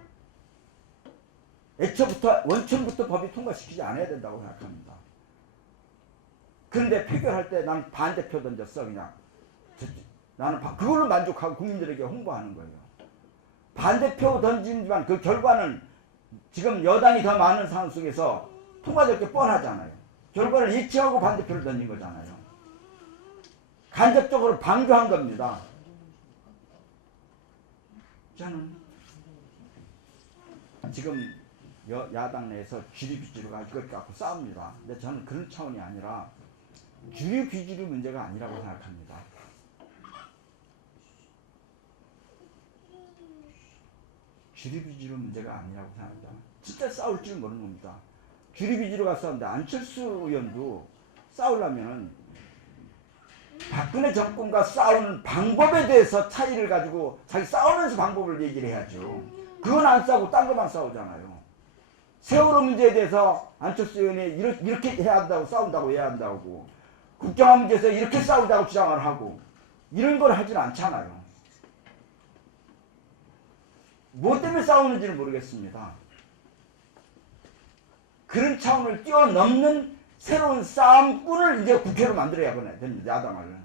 애초부터 원천부터 법이 통과시키지 않아야 된다고 생각합니다. 그런데 표결할 때 난 반대표 던졌어. 그냥 나는 그걸로 만족하고 국민들에게 홍보하는 거예요. 반대표 던지지만 그 결과는 지금 여당이 더 많은 상황 속에서 통과될 게 뻔하잖아요. 결과를 예측하고 반대표를 던진 거잖아요. 간접적으로 방조한 겁니다. 저는 지금 야당 내에서 주류 비주류가 이것 갖고 싸웁니다. 근데 저는 그런 차원이 아니라 주류 비주류 문제가 아니라고 생각합니다. 주류 비주류 문제가 아니라고 생각합니다. 진짜 싸울 줄 모르는 겁니다. 주류 비주류가 싸우는데 안철수 의원도 싸우려면 박근혜 정권과 싸우는 방법에 대해서 차이를 가지고 자기 싸우면서 방법을 얘기를 해야죠. 그건 안 싸우고 딴 것만 싸우잖아요. 세월호 문제에 대해서 안철수 의원이 이렇게 해야 한다고 싸운다고 해야 한다고 국정화 문제에서 이렇게 싸우자고 주장을 하고 이런 걸 하지는 않잖아요. 뭐 때문에 싸우는지는 모르겠습니다. 그런 차원을 뛰어넘는 새로운 싸움꾼을 이제 국회로 만들어야 됩니다. 야당을.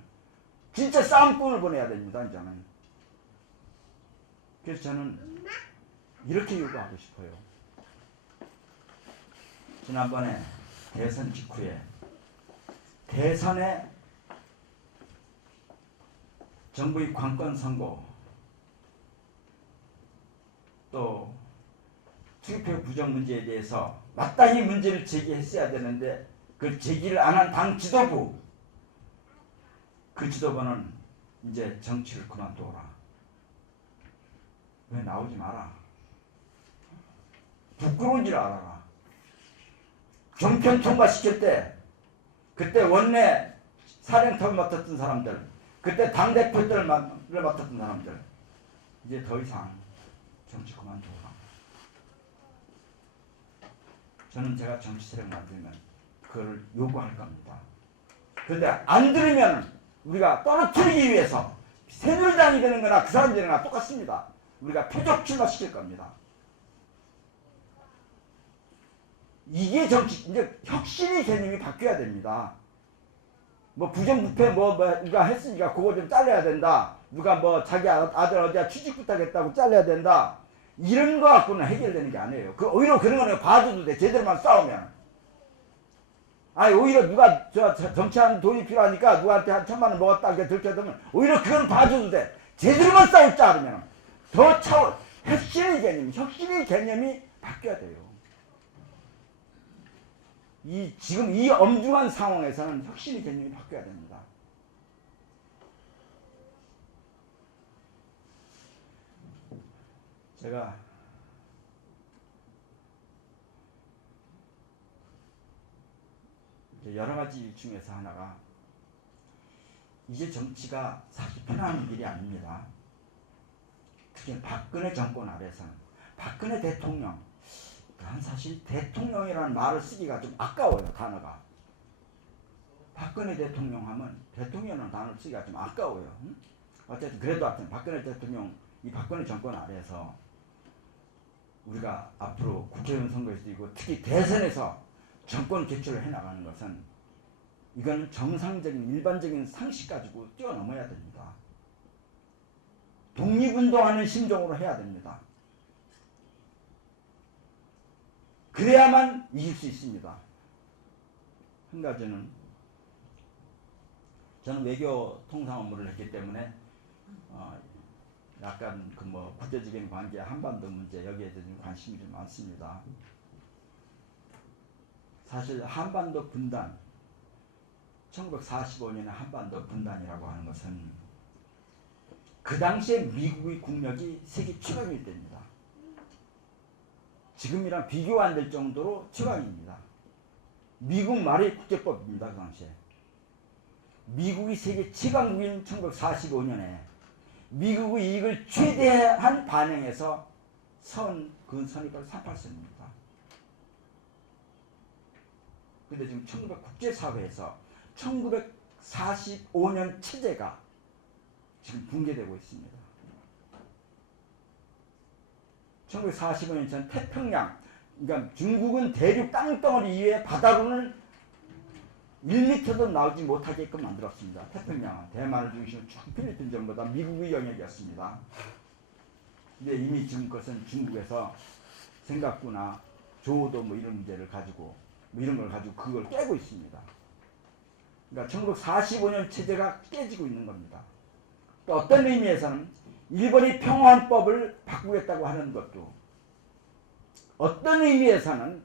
진짜 싸움꾼을 보내야 됩니다. 이제는. 그래서 저는 이렇게 요구하고 싶어요. 지난번에 대선 직후에 대선에 정부의 관건 선거 또 투표 부정 문제에 대해서 마땅히 문제를 제기했어야 되는데 그 제기를 안 한 당 지도부 그 지도부는 이제 정치를 그만둬라. 왜 나오지 마라. 부끄러운 줄 알아라. 종편 통과시킬 때 그때 원내 사령탑을 맡았던 사람들 그때 당대표들을 맡았던 사람들 이제 더 이상 정치 그만둬라. 저는 제가 정치 세력 만들면 그걸 요구할 겁니다. 그런데 안 들으면 우리가 떨어뜨리기 위해서 새누리당이 되는 거나 그 사람이 되는 거나 똑같습니다. 우리가 표적 출마시킬 겁니다. 이게 정치, 이제 혁신의 개념이 바뀌어야 됩니다. 뭐 부정부패 누가 했으니까 그거 좀 잘라야 된다. 누가 뭐 자기 아들 어디야 취직 부탁했다고 잘라야 된다. 이런 거 갖고는 해결되는 게 아니에요. 오히려 그런 거는 봐줘도 돼. 제대로만 싸우면. 아니 오히려 누가 정치하는 돈이 필요하니까 누구한테 한 1,000만 원 먹었다 이렇게 들켜두면 오히려 그건 봐줘도 돼. 제대로만 싸울자 그러면 더 차원 혁신의 개념이 바뀌어야 돼요. 지금 이 엄중한 상황에서는 혁신의 개념이 바뀌어야 됩니다. 제가 여러 가지 중에서 하나가 이제 정치가 사실 편한 일이 아닙니다. 특히 박근혜 정권 아래서는 박근혜 대통령, 난 사실 대통령이라는 말을 쓰기가 좀 아까워요. 단어가 박근혜 대통령 하면 대통령이라는 단어를 쓰기가 좀 아까워요. 응? 어쨌든 그래도 하여튼 박근혜 대통령, 이 박근혜 정권 아래에서 우리가 앞으로 국회의원 선거에서도 있고 특히 대선에서 정권 개최를 해나가는 것은 이건 정상적인 일반적인 상식 가지고 뛰어넘어야 됩니다. 독립운동하는 심정으로 해야 됩니다. 그래야만 이길 수 있습니다. 한 가지는 저는 외교 통상 업무를 했기 때문에 약간 그 뭐 국제적인 관계, 한반도 문제 여기에 대해서 관심이 좀 많습니다. 사실 한반도 분단, 1945년에 한반도 분단이라고 하는 것은 그 당시에 미국의 국력이 세계 최강일 때입니다. 지금이랑 비교 안 될 정도로 최강입니다. 미국 말이 국제법입니다. 그 당시에. 미국이 세계 최강국인 1945년에 미국의 이익을 최대한 반영해서 그 선입을 38선입니다. 근데 지금 국제사회에서 1945년 체제가 지금 붕괴되고 있습니다. 1945년 전 태평양, 그러니까 중국은 대륙 땅덩어리 이외에 바다로는 1m도 나오지 못하게끔 만들었습니다. 태평양은 대만을 중심으로 쭉 필리핀 전부 다 미국의 영역이었습니다. 근데 이미 지금 것은 중국에서 생각구나 조도 뭐 이런 문제를 가지고 이런 걸 가지고 그걸 깨고 있습니다. 그러니까 1945년 체제가 깨지고 있는 겁니다. 또 어떤 의미에서는 일본이 평화헌법을 바꾸겠다고 하는 것도 어떤 의미에서는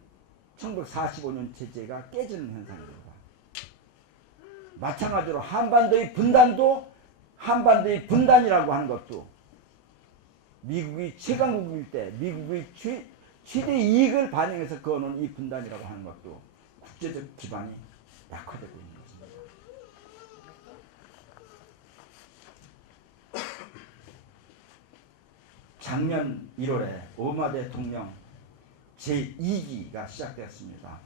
1945년 체제가 깨지는 현상입니다. 마찬가지로 한반도의 분단도 한반도의 분단이라고 하는 것도 미국이 최강국일 때 미국의 최대 이익을 반영해서 그어놓은 이 분단이라고 하는 것도 국제적 기반이 약화되고 있는 것입니다. 작년 1월에 오바마 대통령 제2기가 시작되었습니다.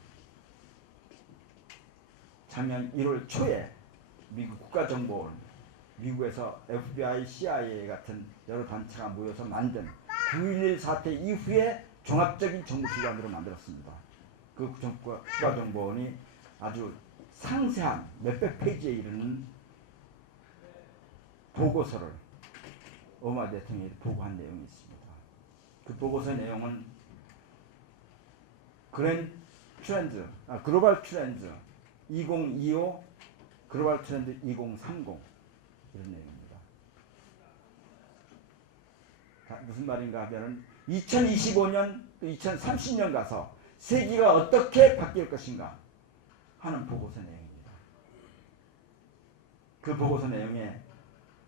작년 1월 초에 미국 국가정보원, 미국에서 FBI, CIA 같은 여러 단체가 모여서 만든 9.11 사태 이후에 종합적인 정보기관으로 만들었습니다. 그 국가정보원이 아주 상세한 몇백 페이지에 이르는 보고서를 오바마 대통령이 보고한 내용이 있습니다. 그 보고서 내용은 글로벌 트렌드 2025, 글로벌 트렌드 2030 이런 내용입니다. 무슨 말인가 하면은 2025년 또 2030년 가서 세계가 어떻게 바뀔 것인가 하는 보고서 내용입니다. 그 보고서 내용에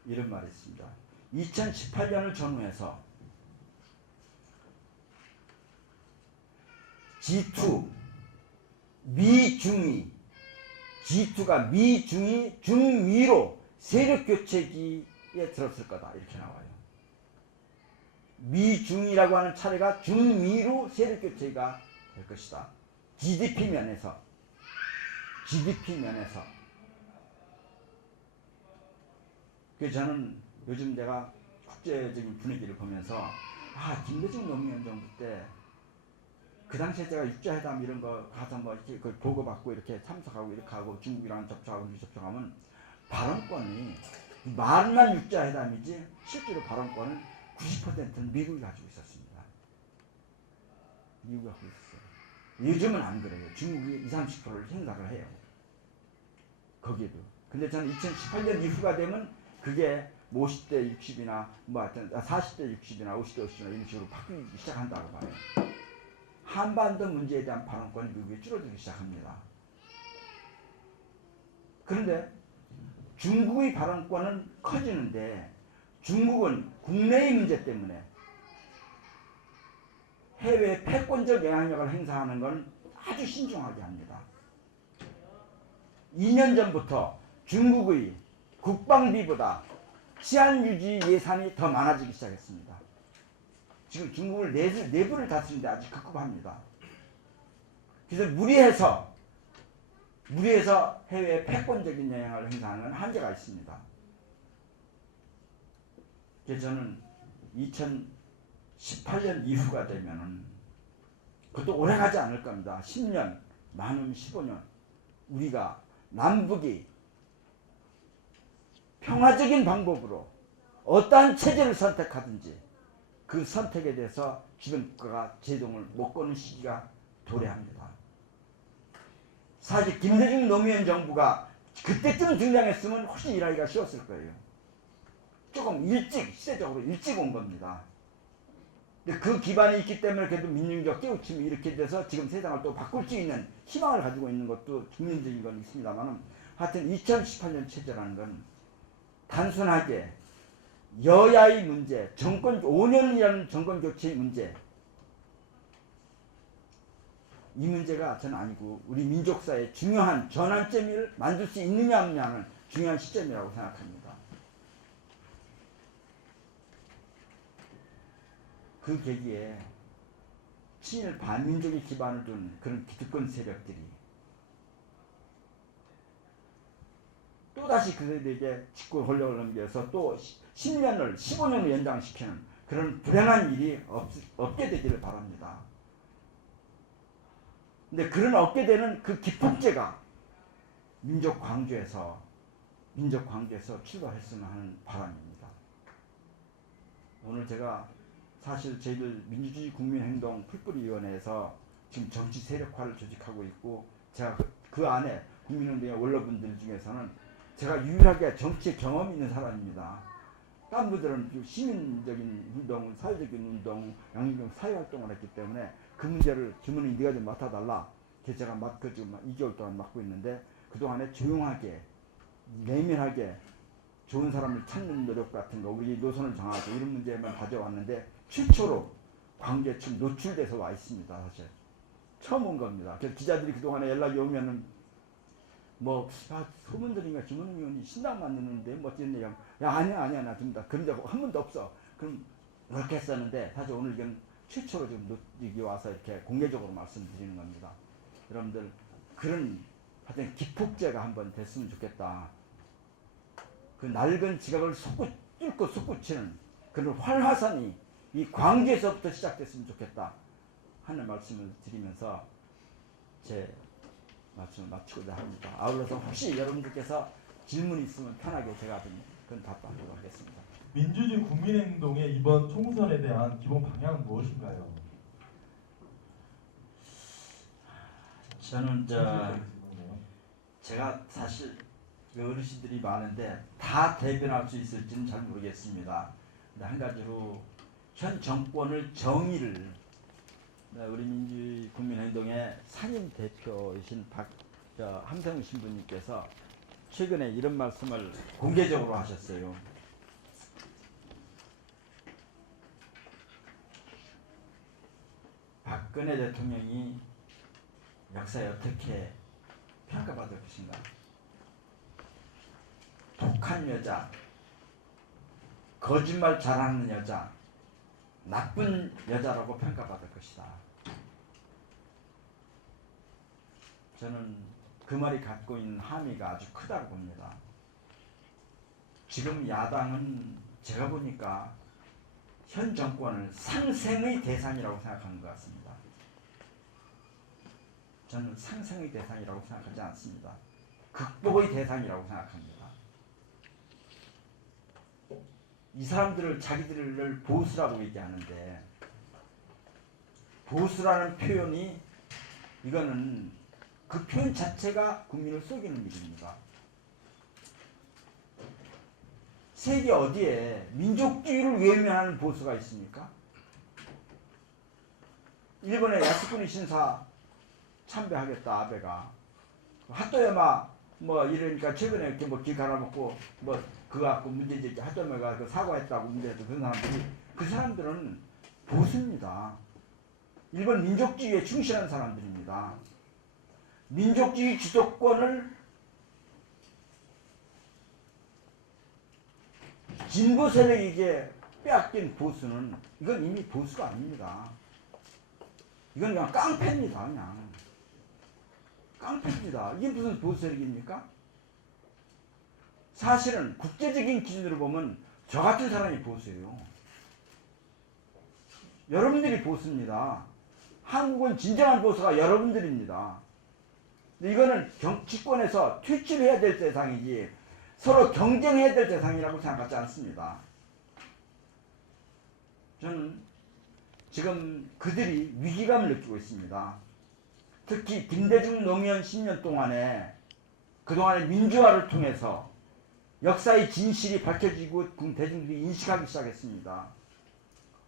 이런 말이 있습니다. 2018년을 전후해서 G2 미중이 G2가 미중이 중미로 세력 교체기에 들었을 거다 이렇게 나와요. 미중이라고 하는 차례가 중미로 세력 교체가 될 것이다. GDP 면에서 그래서 저는 요즘 내가 국제적인 분위기를 보면서 김대중 노무현 정부 때 그 당시에 제가 육자회담 이런 거 가서 뭐 이렇게 보고받고 이렇게 참석하고 이렇게 하고 중국이랑 접촉하고 접촉하면 발언권이 말만 육자회담이지 실제로 발언권을 90%는 미국이 가지고 있었습니다. 미국이 갖고 있었어요. 요즘은 안 그래요. 중국이 20-30%를 행사를 해요. 거기도. 근데 저는 2018년 이후가 되면 그게 50대 60이나 뭐 하여튼 40대 60이나 50대 50이나 이런 식으로 바뀌기 시작한다고 봐요. 한반도 문제에 대한 발언권이 미국에 줄어들기 시작합니다. 그런데 중국의 발언권은 커지는데 중국은 국내의 문제 때문에 해외 패권적 영향력을 행사하는 건 아주 신중하게 합니다. 2년 전부터 중국의 국방비보다 치안유지 예산이 더 많아지기 시작했습니다. 지금 중국을 내부를 다스리는데 아주 급급합니다. 그래서 무리해서 해외에 패권적인 영향을 행사하는 한계가 있습니다. 그래서 저는 2018년 이후가 되면은 그것도 오래 가지 않을 겁니다. 10년, 많으면 15년 우리가 남북이 평화적인 방법으로 어떠한 체제를 선택하든지 그 선택에 대해서 주변 국가가 제동을 못 거는 시기가 도래합니다. 사실 김대중 노무현 정부가 그때쯤 등장했으면 훨씬 일하기가 쉬웠을 거예요. 조금 일찍, 시대적으로 일찍 온 겁니다. 근데 그 기반이 있기 때문에 그래도 민중적 깨우침이 이렇게 돼서 지금 세상을 또 바꿀 수 있는 희망을 가지고 있는 것도 국민적인 건 있습니다만 하여튼 2018년 체제라는 건 단순하게 여야의 문제, 정권 5년이라는 정권 교체의 문제 이 문제가 저는 아니고 우리 민족사의 중요한 전환점을 만들 수 있느냐 없느냐는 중요한 시점이라고 생각합니다. 그 계기에 친일 반민족의 기반을 둔 그런 기득권 세력들이 또다시 그들에게 직권 권력을 넘겨서 또 10년을 15년을 연장시키는 그런 불행한 일이 없게 되기를 바랍니다. 근데 그런 얻게 되는 그 기폭제가 민족 광주에서 출발했으면 하는 바람입니다. 오늘 제가 사실 저희들 민주주의 국민행동 풀뿌리위원회에서 지금 정치 세력화를 조직하고 있고 제가 그 안에 국민운동의 원로분들 중에서는 제가 유일하게 정치에 경험이 있는 사람입니다. 딴 분들은 시민적인 운동, 사회적인 운동, 양민경 사회활동을 했기 때문에 그 문제를 주문이 네가 좀 맡아달라. 그래서 제가 지금 2개월 동안 맡고 있는데 그동안에 조용하게 내면하게 좋은 사람을 찾는 노력 같은 거 우리 노선을 정하고 이런 문제만 가져왔는데 최초로 광주에 지금 노출돼서 와 있습니다. 사실 처음 온 겁니다. 그래서 기자들이 그동안에 연락이 오면은 소문들인가 김원웅 의원이 신당 만드는데 뭐 어쨌냐 야 아니야 나 좀 다 그런 적 한 번도 없어. 그럼 이렇게 했었는데 사실 오늘 이건 최초로 좀 여기 와서 이렇게 공개적으로 말씀드리는 겁니다. 여러분들 그런 하여튼 기폭제가 한번 됐으면 좋겠다. 그 낡은 지각을 뚫고 솟구치는 그런 활화산이 이 광주에서부터 시작됐으면 좋겠다 하는 말씀을 드리면서 제 말씀을 마치고자 합니다. 아울러서 혹시 여러분들께서 질문이 있으면 편하게 제가 좀 그건 답하도록 하겠습니다. 민주주의 국민행동의 이번 총선에 대한 기본 방향은 무엇인가요? 저는 제가 사실 어르신들이 많은데 다 대변할 수 있을지는 잘 모르겠습니다. 근데 한 가지로 현 정권을 정의를 우리 민주주의 국민행동의 상임 대표이신 함성우 신부님께서 최근에 이런 말씀을 공개적으로 하셨어요. 박근혜 대통령이 역사에 어떻게 평가받을 것인가? 독한 여자, 거짓말 잘하는 여자, 나쁜 여자라고 평가받을 것이다. 저는 그 말이 갖고 있는 함의가 아주 크다고 봅니다. 지금 야당은 제가 보니까 현 정권을 상생의 대상이라고 생각하는 것 같습니다. 저는 상생의 대상이라고 생각하지 않습니다. 극복의 대상이라고 생각합니다. 이 사람들을 자기들을 보수라고 얘기하는데 보수라는 표현이 이거는 그 표현 자체가 국민을 속이는 일입니다. 세계 어디에 민족주의를 외면하는 보수가 있습니까? 일본의 야스쿠니 신사 참배하겠다 아베가 하토야마 뭐 이러니까 최근에 이렇게 뭐 길 갈아먹고 뭐 그거 갖고 문제제기 하토야마가 그 사과했다고 문제했던 그런 사람들이 그 사람들은 보수입니다. 일본 민족주의에 충실한 사람들입니다. 민족주의 주도권을 진보 세력에게 빼앗긴 보수는 이건 이미 보수가 아닙니다. 이건 그냥 깡패입니다. 그냥 깡패입니다. 이게 무슨 보수 세력입니까? 사실은 국제적인 기준으로 보면 저 같은 사람이 보수예요. 여러분들이 보수입니다. 한국은 진정한 보수가 여러분들입니다. 근데 이거는 정치권에서 퇴출해야 될 대상이지 서로 경쟁해야 될 대상이라고 생각하지 않습니다. 저는 지금 그들이 위기감을 느끼고 있습니다. 특히 김대중 노무현 10년 동안에 그동안의 민주화를 통해서 역사의 진실이 밝혀지고 대중들이 인식하기 시작했습니다.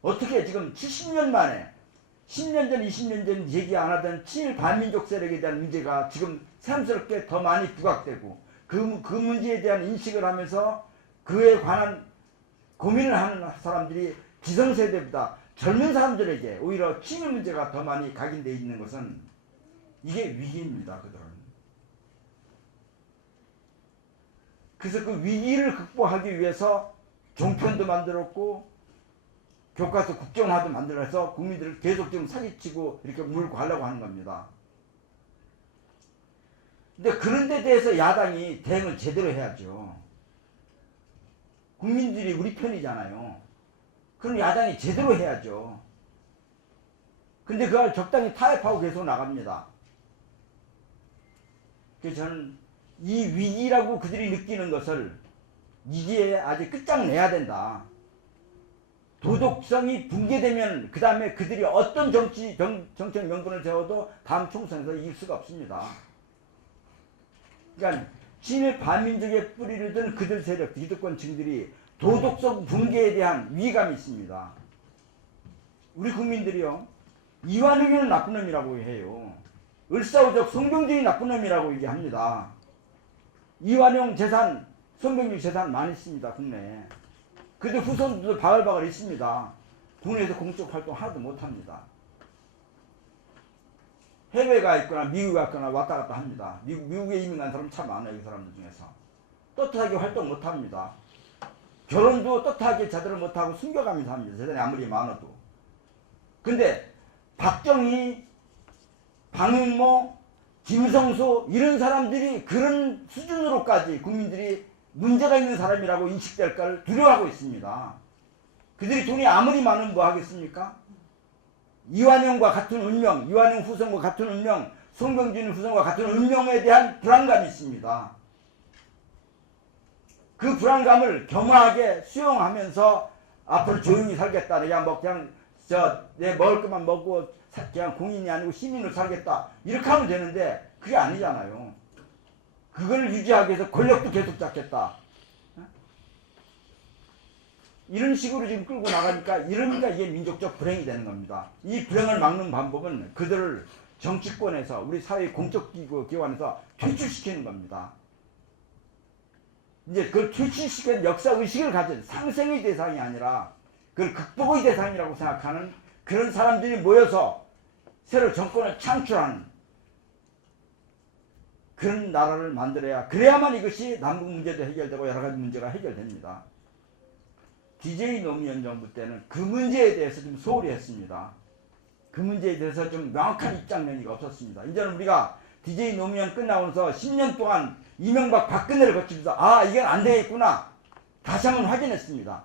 어떻게 지금 70년 만에 10년 전, 20년 전 얘기 안 하던 친일 반민족 세력에 대한 문제가 지금 새삼스럽게 더 많이 부각되고 그 문제에 대한 인식을 하면서 그에 관한 고민을 하는 사람들이 기성세대보다 젊은 사람들에게 오히려 친일 문제가 더 많이 각인되어 있는 것은 이게 위기입니다. 그들은. 그래서 그 위기를 극복하기 위해서 종편도 만들었고 교과서 국정화도 만들어서 국민들을 계속 좀 사기치고 이렇게 물고 가려고 하는 겁니다. 근데 그런 데 대해서 야당이 대응을 제대로 해야죠. 국민들이 우리 편이잖아요. 그럼 야당이 제대로 해야죠. 근데 그걸 적당히 타협하고 계속 나갑니다. 그래서 저는 이 위기라고 그들이 느끼는 것을 이기에 아직 끝장내야 된다. 도덕성이 붕괴되면 그 다음에 그들이 어떤 정책 명분을 세워도 다음 총선에서 이길 수가 없습니다. 그러니까 친일 반민족의 뿌리를 든 그들 세력, 기득권층들이 도덕성 붕괴에 대한 위감이 있습니다. 우리 국민들이요, 이완용이는 나쁜 놈이라고 해요. 을사오적 송병준이 나쁜 놈이라고 얘기합니다. 이완용 재산, 송병준 재산 많이 있습니다, 국내에. 그들 후손들도 바글바글 있습니다. 국내에서 공적 활동 하나도 못합니다. 해외가 있거나 미국에 있거나 왔다 갔다 합니다. 미국에 이민 간 사람 참 많아요. 이 사람들 중에서. 떳떳하게 활동 못합니다. 결혼도 떳떳하게 제대로 못하고 숨겨가면서 합니다. 재산이 아무리 많아도. 근데 박정희, 방응모, 김성수 이런 사람들이 그런 수준으로까지 국민들이 문제가 있는 사람이라고 인식될까를 두려워하고 있습니다. 그들이 돈이 아무리 많으면 뭐 하겠습니까? 이완용과 같은 운명, 이완용 후손과 같은 운명, 송병준 후손과 같은 운명에 대한 불안감이 있습니다. 그 불안감을 겸허하게 수용하면서 앞으로 조용히 살겠다. 내가 뭐 그냥 내 먹을 것만 먹고 그냥 공인이 아니고 시민으로 살겠다. 이렇게 하면 되는데 그게 아니잖아요. 그걸 유지하기 위해서 권력도 계속 잡겠다. 이런 식으로 지금 끌고 나가니까 이러니까 이게 민족적 불행이 되는 겁니다. 이 불행을 막는 방법은 그들을 정치권에서 우리 사회 공적 기관에서 퇴출시키는 겁니다. 이제 그걸 퇴출시키는 역사의식을 가진 상생의 대상이 아니라 그걸 극복의 대상이라고 생각하는 그런 사람들이 모여서 새로 정권을 창출하는 그런 나라를 만들어야 그래야만 이것이 남북 문제도 해결되고 여러 가지 문제가 해결됩니다. DJ 노무현 정부 때는 그 문제에 대해서 좀 소홀히 했습니다. 그 문제에 대해서 좀 명확한 입장면이 없었습니다. 이제는 우리가 DJ 노무현 끝나고 나서 10년 동안 이명박 박근혜를 거치면서 아 이건 안 되겠구나 다시 한번 확인했습니다.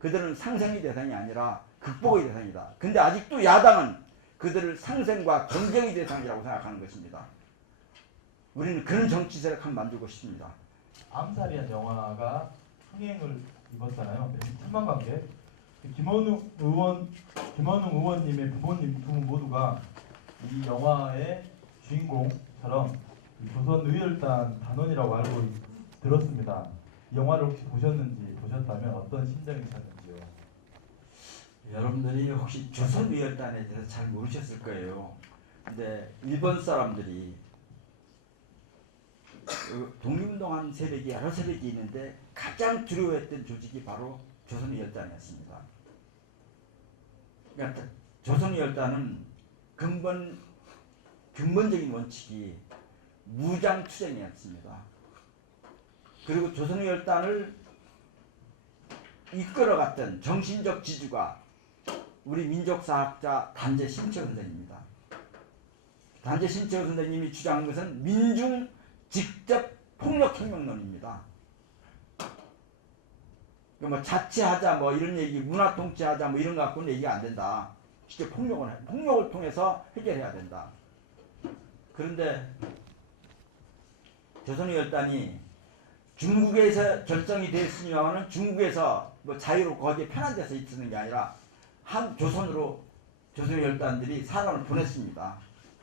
그들은 상생의 대상이 아니라 극복의 대상이다. 근데 아직도 야당은 그들을 상생과 경쟁의 대상이라고 생각하는 것입니다. 우리는 그런 정치 세력 한번 만들고 싶습니다. 암살이란 영화가 흥행을 입었잖아요. 천만 관객. 김원웅 의원님의 부모님 두 분 모두가 이 영화의 주인공처럼 조선의열단 단원이라고 알고 들었습니다. 이 영화를 혹시 보셨는지, 보셨다면 어떤 심정이셨는지요? 여러분들이 혹시 조선의열단에 대해서 잘 모르셨을 거예요. 근데 일본 사람들이 독립운동한 세력이 여러 세력이 있는데 가장 두려워했던 조직이 바로 조선의열단이었습니다. 그러니까 조선의열단은 근본적인 원칙이 무장투쟁이었습니다. 그리고 조선의열단을 이끌어갔던 정신적 지주가 우리 민족사학자 단재 신채호 선생입니다. 단재 신채호 선생님이 주장한 것은 민중 직접 폭력혁명론입니다. 뭐 자치하자 뭐 이런 얘기, 문화통치하자 뭐 이런 거 갖고는 얘기가 안 된다. 직접 폭력을 통해서 해결해야 된다. 그런데 조선의열단이 중국에서 결정이 됐으니와는 중국에서 뭐 자유로 거기에 편한 데서 있는 게 아니라 한 조선의열단들이 사람을 보냈습니다.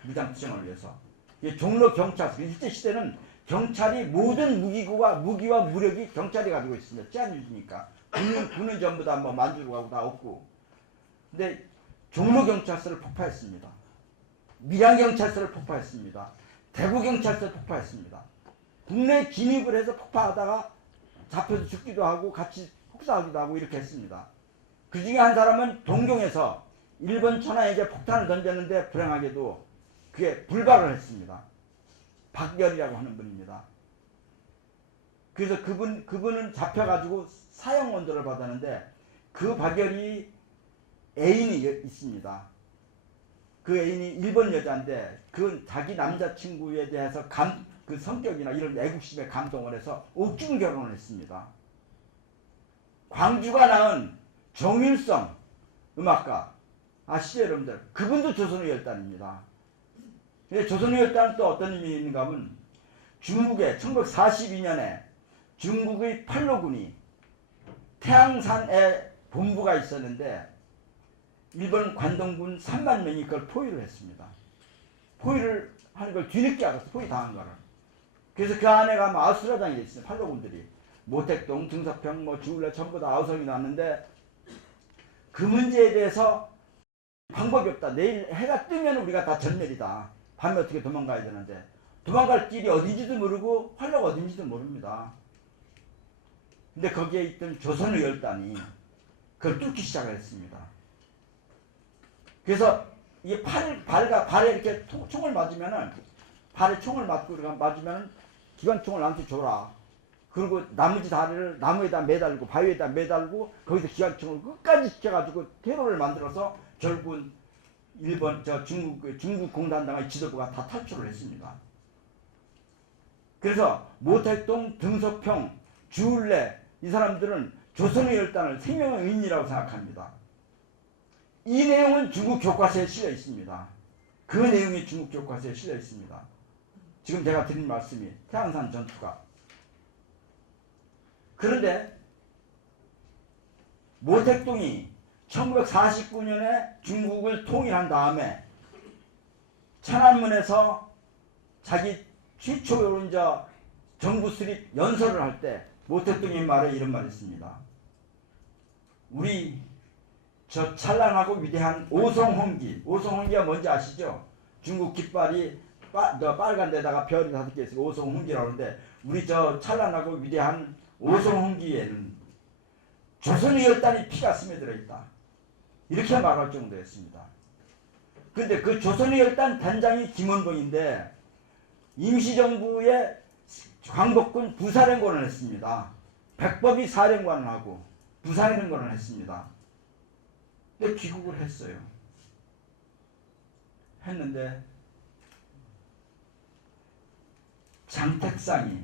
무장투쟁을 위해서. 종로 경찰서, 일제시대는 경찰이 모든 무기와 무력이 경찰이 가지고 있습니다. 제한유지니까. 군은 전부 다 뭐 만주로 가고 다 없고. 근데 종로 경찰서를 폭파했습니다. 밀양 경찰서를 폭파했습니다. 대구 경찰서를 폭파했습니다. 국내 진입을 해서 폭파하다가 잡혀서 죽기도 하고 같이 폭사하기도 하고 이렇게 했습니다. 그 중에 한 사람은 동경에서 일본 천하에게 폭탄을 던졌는데 불행하게도 그게 불발을 했습니다. 박열이라고 하는 분입니다. 그래서 그분은 잡혀가지고 사형원도를 받았는데 그 박열이 애인이 있습니다. 그 애인이 일본 여자인데 그 자기 남자친구에 대해서 그 성격이나 이런 애국심에 감동을 해서 옥중 결혼을 했습니다. 광주가 낳은 정일성 음악가 아시죠 여러분들? 그분도 조선의열단입니다. 근데 조선의열단은 또 어떤 의미 있는가 하면 중국에 1942년에 중국의 팔로군이 태양산에 본부가 있었는데 일본 관동군 3만 명이 그걸 포위를 했습니다. 포위를 하는 걸 뒤늦게 알았어. 포위 당한 거를. 그래서 그 안에 가면 아우스라장이 있어요. 팔로군들이. 모택동, 등석평, 뭐 주울레 전부 다 아우성이 났는데 그 문제에 대해서 방법이 없다. 내일 해가 뜨면 우리가 다 전멸이다. 밤에 어떻게 도망가야 되는데 도망갈 길이 어딘지도 모르고 활로가 어딘지도 모릅니다. 근데 거기에 있던 조선의열단이 그걸 뚫기 시작을 했습니다. 그래서 이게 발에 이렇게 총을 맞으면은 발에 총을 맞으면은 기관총을 나한테 줘라. 그리고 나머지 다리를 나무에다 매달고 바위에다 매달고 거기서 기관총을 끝까지 시켜가지고 테러를 만들어서 결국은 중국 공산당의 지도부가 다 탈출을 했습니다. 그래서 모택동, 등석평, 주울레 이 사람들은 조선의열단을 생명의 의인이라고 생각합니다. 이 내용은 중국 교과서에 실려 있습니다. 그 내용이 중국 교과서에 실려 있습니다. 지금 제가 드린 말씀이 태양산 전투가. 그런데 모택동이 1949년에 중국을 통일한 다음에 천안문에서 자기 최초로 이제 정부 수립 연설을 할 때 모택동이 말에 이런 말을 했습니다. 우리 저 찬란하고 위대한 오송홍기. 오송홍기가 뭔지 아시죠? 중국 깃발이 빨간 데다가 별이 5개 있어요. 오송홍기라고 하는데 우리 저 찬란하고 위대한 오송홍기에는 조선의열단이 피가 스며들어 있다. 이렇게 말할 정도였습니다. 그런데 그 조선의열단 단장이 김원봉인데 임시정부의 광복군 부사령관을 했습니다. 백범이 사령관을 하고 부사령관을 했습니다. 근데 귀국을 했어요. 했는데 장택상이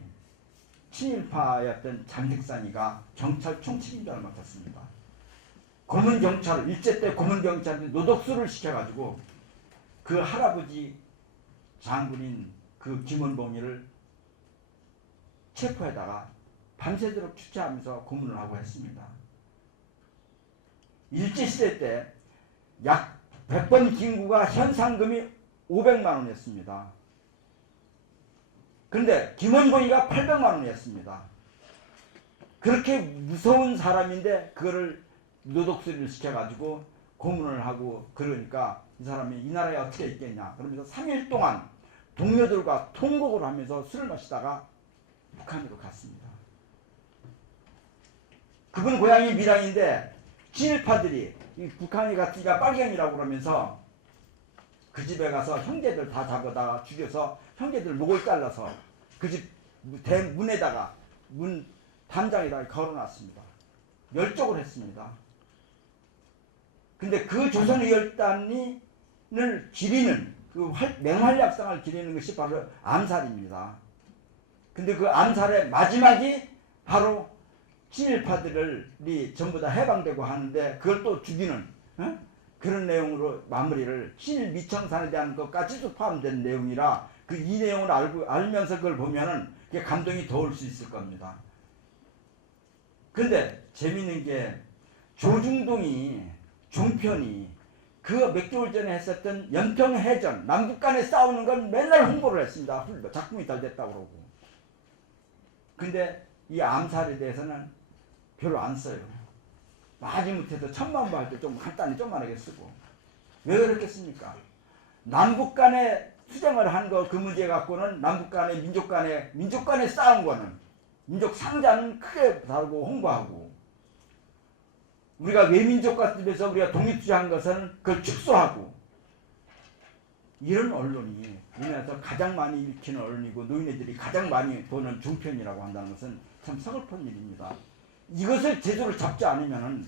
친일파였던 장택상이가 경찰 총책임자를 맡았습니다. 고문경찰, 일제 때 고문경찰한테 노독수를 시켜가지고 그 할아버지 장군인 그 김원봉이를 체포해다가 밤새도록 추체하면서 고문을 하고 했습니다. 일제시대 때 약 100번 김구가 현상금이 500만 원이었습니다. 그런데 김원봉이가 800만 원이었습니다. 그렇게 무서운 사람인데 그거를 노독수리를 시켜가지고 고문을 하고 그러니까 이 사람이 이 나라에 어떻게 있겠냐 그러면서 3일 동안 동료들과 통곡을 하면서 술을 마시다가 북한으로 갔습니다. 그분 고향이 밀양인데 친일파들이 이 북한에 갔으니까 빨갱이라고 그러면서 그 집에 가서 형제들 다 잡아다가 죽여서 형제들 목을 잘라서 그 집 대문에다가 문 담장에다가 걸어놨습니다. 멸족을 했습니다. 근데 그 조선의열단을 기리는 그 맹활약상을 기리는 것이 바로 암살입니다. 근데 그 암살의 마지막이 바로 친일파들이 전부 다 해방되고 하는데 그걸 또 죽이는 그런 내용으로 마무리를 친일 미청산에 대한 것까지도 포함된 내용이라 그 이 내용을 알면서 그걸 보면은 그게 감동이 더 올 수 있을 겁니다. 근데 재미있는 게 조중동이 종편이 그 몇 개월 전에 했었던 연평해전 남북 간에 싸우는 건 맨날 홍보를 했습니다. 작품이 잘 됐다고 그러고. 근데 이 암살에 대해서는 별로 안 써요. 마지못해서 천만부 할 때 좀 간단히 좀만하게 쓰고. 왜 그렇겠습니까? 남북 간에 투쟁을 한 거 그 문제 갖고는 남북 간에 민족 간에 싸운 거는 민족 상자는 크게 다루고 홍보하고 우리가 외민족 같은 데서 우리가 독립투쟁한 것은 그걸 축소하고 이런 언론이 우리나라에서 가장 많이 읽히는 언론이고 노인네들이 가장 많이 보는 종편이라고 한다는 것은 참 서글픈 일입니다. 이것을 제대로 잡지 않으면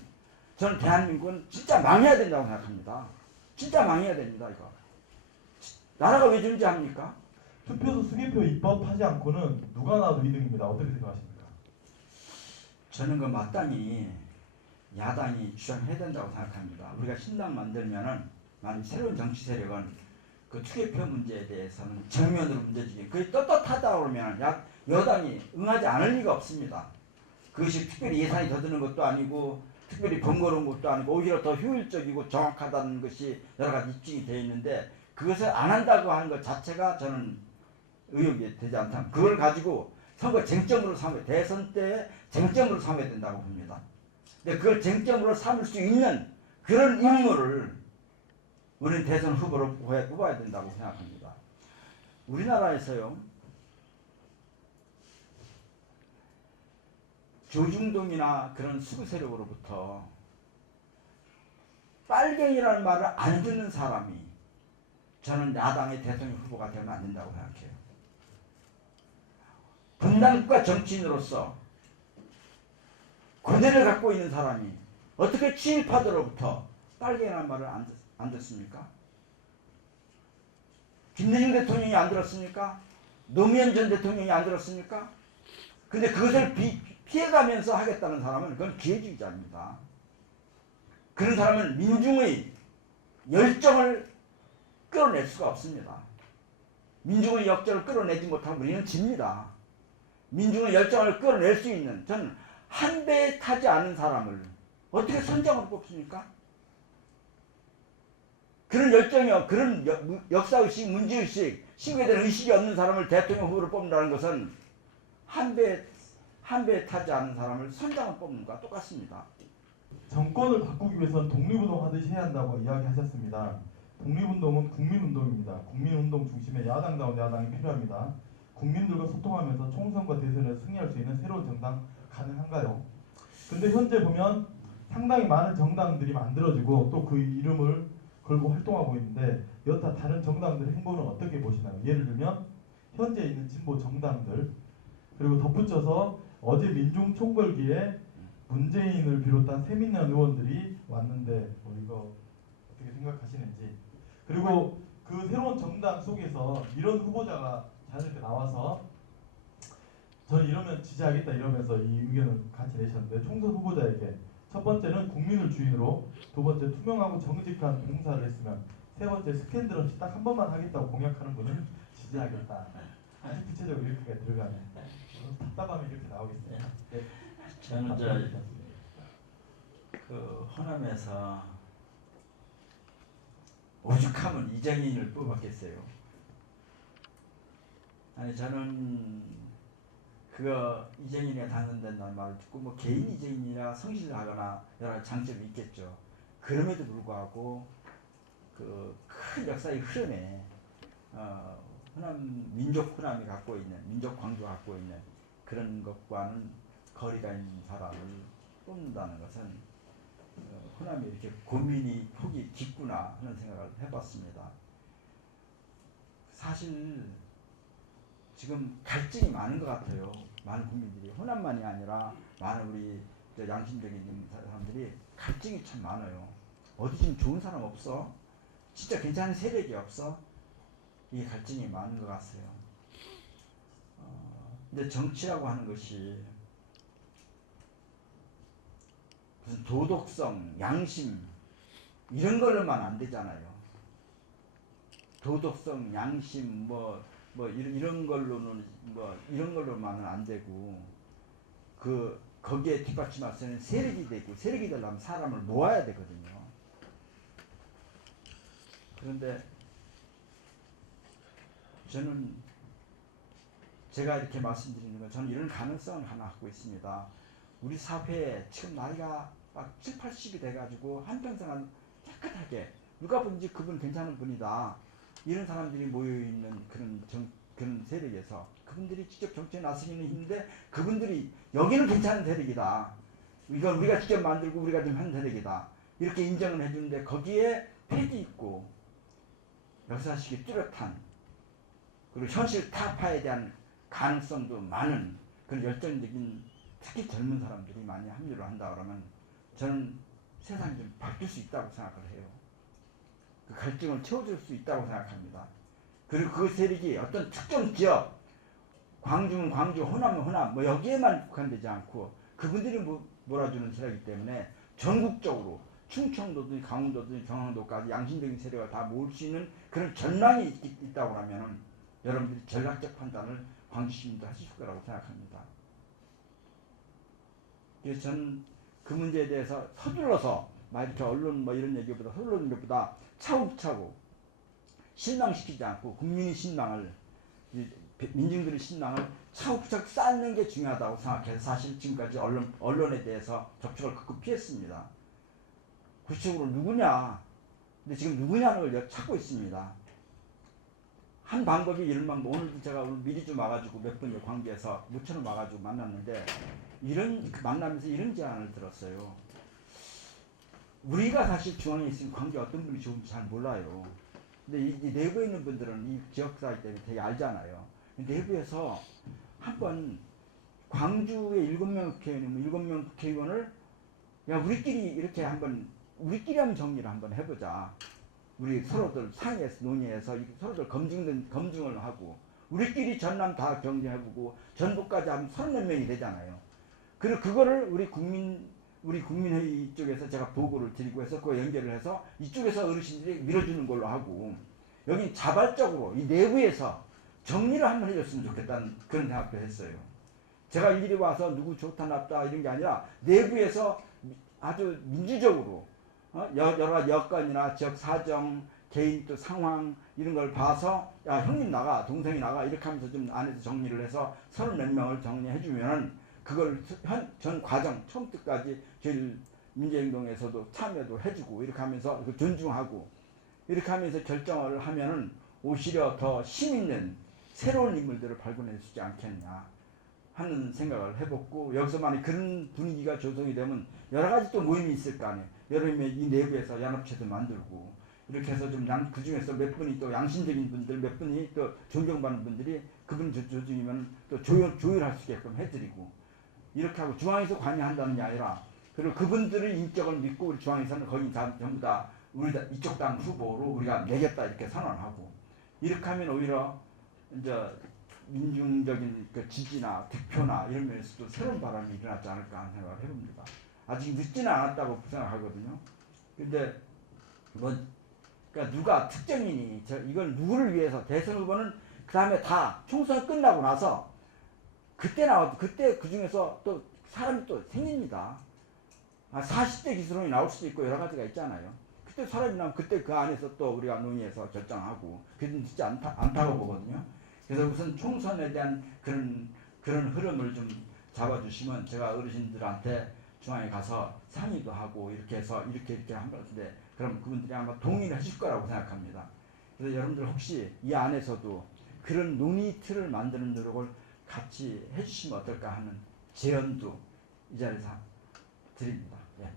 저는 대한민국은 진짜 망해야 된다고 생각합니다. 진짜 망해야 됩니다. 이거 나라가 왜 존재합니까? 투표소 수개표 입법하지 않고는 누가 나도 이득입니다. 어떻게 생각하십니까? 저는 그 마땅히 야당이 주장해야 된다고 생각합니다. 우리가 신당 만들면은 만약 새로운 정치 세력은 그 투개표 문제에 대해서는 정면으로 문제지기 그게 떳떳하다 그러면 여당이 응하지 않을 리가 없습니다. 그것이 특별히 예산이 더 드는 것도 아니고 특별히 번거로운 것도 아니고 오히려 더 효율적이고 정확하다는 것이 여러 가지 입증이 되어 있는데 그것을 안 한다고 하는 것 자체가 저는 의혹이 되지 않다. 그걸 가지고 선거 쟁점으로 삼아야 대선 때 쟁점으로 삼아야 된다고 봅니다. 근데 그걸 쟁점으로 삼을 수 있는 그런 인물을 우리는 대선 후보로 뽑아야 된다고 생각합니다. 우리나라에서요. 조중동이나 그런 수구 세력으로부터 빨갱이라는 말을 안 듣는 사람이 저는 야당의 대통령 후보가 되면 안 된다고 생각해요. 분단국가 정치인으로서 고대를 갖고 있는 사람이 어떻게 친일파들로부터 빨갱이라는 말을 안 듣습니까? 김대중 대통령이 안 들었습니까? 노무현 전 대통령이 안 들었습니까? 근데 그것을 피해가면서 하겠다는 사람은 그건 기회주의자입니다. 그런 사람은 민중의 열정을 끌어낼 수가 없습니다. 민중의 역정을 끌어내지 못하면 우리는 집니다. 민중의 열정을 끌어낼 수 있는 저는 한 배에 타지 않은 사람을 어떻게 선정으로 뽑습니까? 그런 열정이요, 그런 역사의식, 문제의식, 시국에 대한 의식이 없는 사람을 대통령 후보로 뽑는다는 것은 한 배에 타지 않은 사람을 선장을 뽑는 것과 똑같습니다. 정권을 바꾸기 위해서는 독립운동 하듯이 해야 한다고 이야기하셨습니다. 독립운동은 국민운동입니다. 국민운동 중심의 야당다운 야당이 필요합니다. 국민들과 소통하면서 총선과 대선에서 승리할 수 있는 새로운 정당 가능한가요? 근데 현재 보면 상당히 많은 정당들이 만들어지고 또 그 이름을 걸고 활동하고 있는데 여타 다른 정당들의 행보는 어떻게 보시나요? 예를 들면 현재 있는 진보 정당들 그리고 덧붙여서 어제 민중총궐기에 문재인을 비롯한 세민연 의원들이 왔는데 뭐 이거 어떻게 생각하시는지 그리고 그 새로운 정당 속에서 이런 후보자가 자연스럽게 나와서 저는 이러면 지지하겠다 이러면서 이 의견을 같이 내셨는데 총선 후보자에게 첫 번째는 국민을 주인으로 두 번째 투명하고 정직한 공사를 했으면 세 번째 스캔들 없이 딱 한 번만 하겠다고 공약하는 분은 지지하겠다. 아주 구체적으로 이렇게 들어가네. 답답함이 이렇게 나오겠어요. 네. 저는 그 호남에서 오죽하면 이정인을 뽑았겠어요. 아니 저는 그거 이정인에 당선된다는 말을 듣고 뭐 개인 이정인이라 성실하거나 여러 가지 장점이 있겠죠. 그럼에도 불구하고 그 큰 역사의 흐름에 호남 민족 호남이 갖고 있는 민족 광주가 갖고 있는 그런 것과는 거리가 있는 사람을 뽑는다는 것은 호남이 이렇게 고민이 폭이 깊구나 하는 생각을 해봤습니다. 사실 지금 갈증이 많은 것 같아요. 많은 국민들이 호남만이 아니라 많은 우리 양심적인 사람들이 갈증이 참 많아요. 어디 좀 좋은 사람 없어? 진짜 괜찮은 세력이 없어? 이 갈증이 많은 것 같아요. 근데 정치라고 하는 것이 무슨 도덕성, 양심 이런 걸로만 안 되잖아요. 도덕성, 양심 이런 걸로는 이런 걸로만은 안 되고 거기에 뒷받침해서는 세력이 되고 세력이 되려면 사람을 모아야 되거든요. 그런데 저는 제가 이렇게 말씀드리는 건 저는 이런 가능성을 하나 갖고 있습니다. 우리 사회에 지금 나이가 막 7, 80이 돼가지고 한평생을 깨끗하게 누가 보든지 그분 괜찮은 분이다. 이런 사람들이 모여있는 그런 세력에서 그분들이 직접 정치에 나서기는 힘든데 그분들이 여기는 괜찮은 세력이다. 이건 우리가 직접 만들고 우리가 좀 한 세력이다. 이렇게 인정을 해주는데 거기에 패기 있고 역사식이 뚜렷한 그리고 현실 타파에 대한 가능성도 많은 그런 열정적인 특히 젊은 사람들이 많이 합류를 한다 그러면 저는 세상이 좀 바뀔 수 있다고 생각을 해요. 그 갈증을 채워줄 수 있다고 생각합니다. 그리고 그 세력이 어떤 특정 지역 광주는 광주, 호남은 호남 뭐 여기에만 국한되지 않고 그분들이 몰아주는 세력이기 때문에 전국적으로 충청도든 강원도든 경상도까지 양심적인 세력을 다 모을 수 있는 그런 전망이 있다고 하면 여러분들이 전략적 판단을 광주 시민들 하실 거라고 생각합니다. 그래서 저는 그 문제에 대해서 서둘러서 이렇게 언론 이런 얘기보다 서두르는 것보다 차곡차곡 실망시키지 않고 국민의 신망을 민중들의 신망을 차곡차곡 쌓는 게 중요하다고 생각해서 사실 지금까지 언론에 대해서 접촉을 극구 피했습니다. 구체적으로 누구냐? 근데 지금 누구냐는 걸 찾고 있습니다. 한 방법이 이런 방법. 오늘도 제가 오늘 미리 좀 와가지고 몇 번 광주에서 무천을 와가지고 만났는데 만나면서 이런 제안을 들었어요. 우리가 사실 중앙에 있으면 광주 어떤 분이 좋은지 잘 몰라요. 근데 이 내부에 있는 분들은 이 지역사회 때문에 되게 알잖아요. 내부에서 한번 광주의 7명 국회의원이면 7명 국회의원을 우리끼리 이렇게 우리끼리 한번 정리를 한번 해보자. 우리 서로들 상의해서 논의해서 서로들 검증을 하고 우리끼리 전남 다 경쟁해보고 전북까지 하면 30몇 명이 되잖아요. 그리고 그거를 우리 국민회의 쪽에서 제가 보고를 드리고 해서 그거 연결을 해서 이쪽에서 어르신들이 밀어주는 걸로 하고 여기 자발적으로 이 내부에서 정리를 한번 해줬으면 좋겠다는 그런 생각도 했어요. 제가 일일이 와서 누구 좋다 나쁘다 이런 게 아니라 내부에서 아주 민주적으로 여러 가지 여건이나 지역 사정, 개인 또 상황 이런 걸 봐서 야 형님 나가 동생이 나가 이렇게 하면서 좀 안에서 정리를 해서 30몇 명을 정리해주면 그걸 전 과정 처음부터까지 제일 민주행동에서도 참여도 해주고 이렇게 하면서 존중하고 이렇게 하면서 결정을 하면은 오히려 더 힘있는 새로운 인물들을 발견해 주지 않겠냐 하는 생각을 해봤고 여기서 만약 그런 분위기가 조성이 되면 여러 가지 또 모임이 있을 거 아니에요. 여름에 이 내부에서 연합체도 만들고 이렇게 해서 좀 그 중에서 몇 분이 또 양심적인 분들 몇 분이 또 존경받는 분들이 그분 조중이면 또 조율할 수 있게끔 해드리고 이렇게 하고 중앙에서 관여한다는 게 아니라 그리고 그분들의 인격을 믿고 우리 중앙에서는 거기 전부 다 우리 이쪽 당 후보로 우리가 내겠다 이렇게 선언하고 이렇게 하면 오히려 이제 민중적인 그 지지나 득표나 이런 면에서도 새로운 바람이 일어나지 않을까 하는 생각을 해봅니다. 아직 늦지는 않았다고 생각하거든요. 근데 그러니까 누가 특정인이 이걸 누구를 위해서 대선 후보는 그 다음에 다 총선 끝나고 나서 그때 그 중에서 또 사람이 또 생깁니다. 40대 기술원이 나올 수도 있고 여러 가지가 있잖아요. 그때 사람이 나면 그때 그 안에서 또 우리가 논의해서 결정하고 그게 진지 않다고 보거든요. 그래서 우선 총선에 대한 그런 흐름을 좀 잡아주시면 제가 어르신들한테 중앙에 가서 상의도 하고 이렇게 해서 이렇게 한 건데 그럼 그분들이 아마 동의를 하실 거라고 생각합니다. 그래서 여러분들 혹시 이 안에서도 그런 논의 틀을 만드는 노력을 같이 해주시면 어떨까 하는 제언도 이 자리에서 드립니다. 예.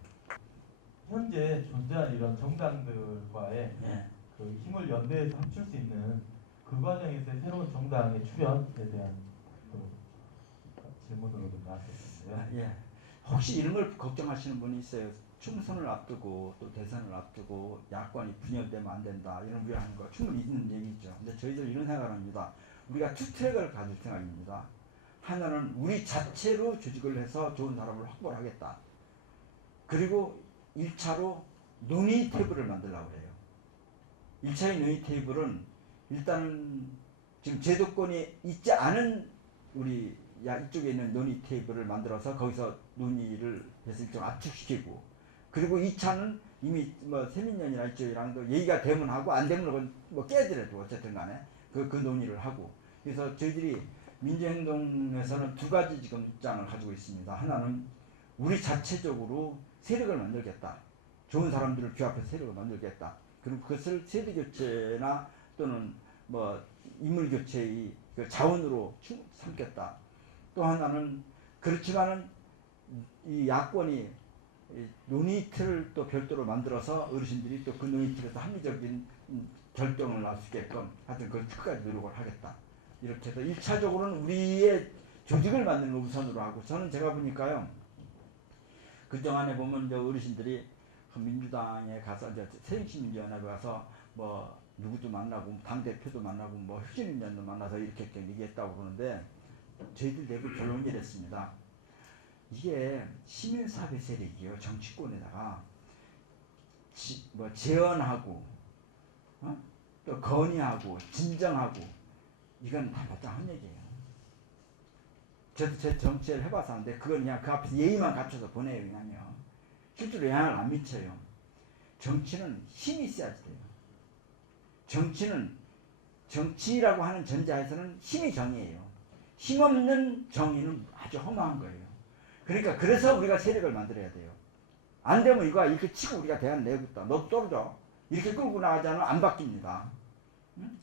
현재 존재하는 이런 정당들과의 예. 그 힘을 연대해서 합칠 수 있는 그 과정에서의 새로운 정당의 출현에 대한 또 질문으로도 나왔었는데요. 예. 혹시 이런 걸 걱정하시는 분이 있어요. 총선을 앞두고 또 대선을 앞두고 야권이 분열되면 안 된다 이런 우려하는 거 충분히 있는 얘기죠. 근데 저희들 이런 생각을 합니다. 우리가 투 트랙을 가질 생각입니다. 하나는 우리 자체로 조직을 해서 좋은 사람을 확보를 하겠다. 그리고 1차로 논의 테이블을 만들려고 해요. 1차의 논의 테이블은 일단은 지금 제도권이 있지 않은 우리 이쪽에 있는 논의 테이블을 만들어서 거기서 논의를 해서 좀 압축시키고, 그리고 2차는 이미 뭐 세민연이나 이쪽이랑도 얘기가 되면 하고 안 되면 그건 뭐 깨더라도 어쨌든 간에 그 논의를 하고. 그래서 저희들이 민주행동에서는 두 가지 지금 입장을 가지고 있습니다. 하나는 우리 자체적으로 세력을 만들겠다. 좋은 사람들을 규합해서 세력을 만들겠다. 그리고 그것을 세대교체나 또는 뭐 인물교체의 그 자원으로 삼겠다. 또 하나는 그렇지만은 이 야권이 논의 틀을 또 별도로 만들어서 어르신들이 또 그 논의 틀에서 합리적인 결정을 할 수 있게끔 하여튼 그 끝까지 노력을 하겠다. 이렇게 해서 1차적으로는 우리의 조직을 만드는 걸 우선으로 하고, 저는 제가 보니까요, 그동안에 보면 이제 어르신들이 민주당에 가서 이제 새정치민주연합에 가서 뭐 누구도 만나고 당 대표도 만나고 뭐 혁신위원도 만나서 이렇게 얘기했다고 그러는데 저희들 대부분 결론이 이랬습니다. 이게 시민사회 세력이요, 정치권에다가 뭐 제언하고 또 건의하고 진정하고 이건 다 마땅한 얘기예요. 저도 제 정치를 해봐서 하는데 그건 그냥 그 앞에서 예의만 갖춰서 보내요. 그냥요. 실제로 영향을 안 미쳐요. 정치는 힘이 있어야지 돼요. 정치는 정치라고 하는 전자에서는 힘이 정의예요. 힘없는 정의는 아주 허망한 거예요. 그러니까 그래서 우리가 세력을 만들어야 돼요. 안 되면 이거 이렇게 치고 우리가 대안 내겠다. 너도 떨어져. 이렇게 끌고 나가지 않으면 안 바뀝니다. 응?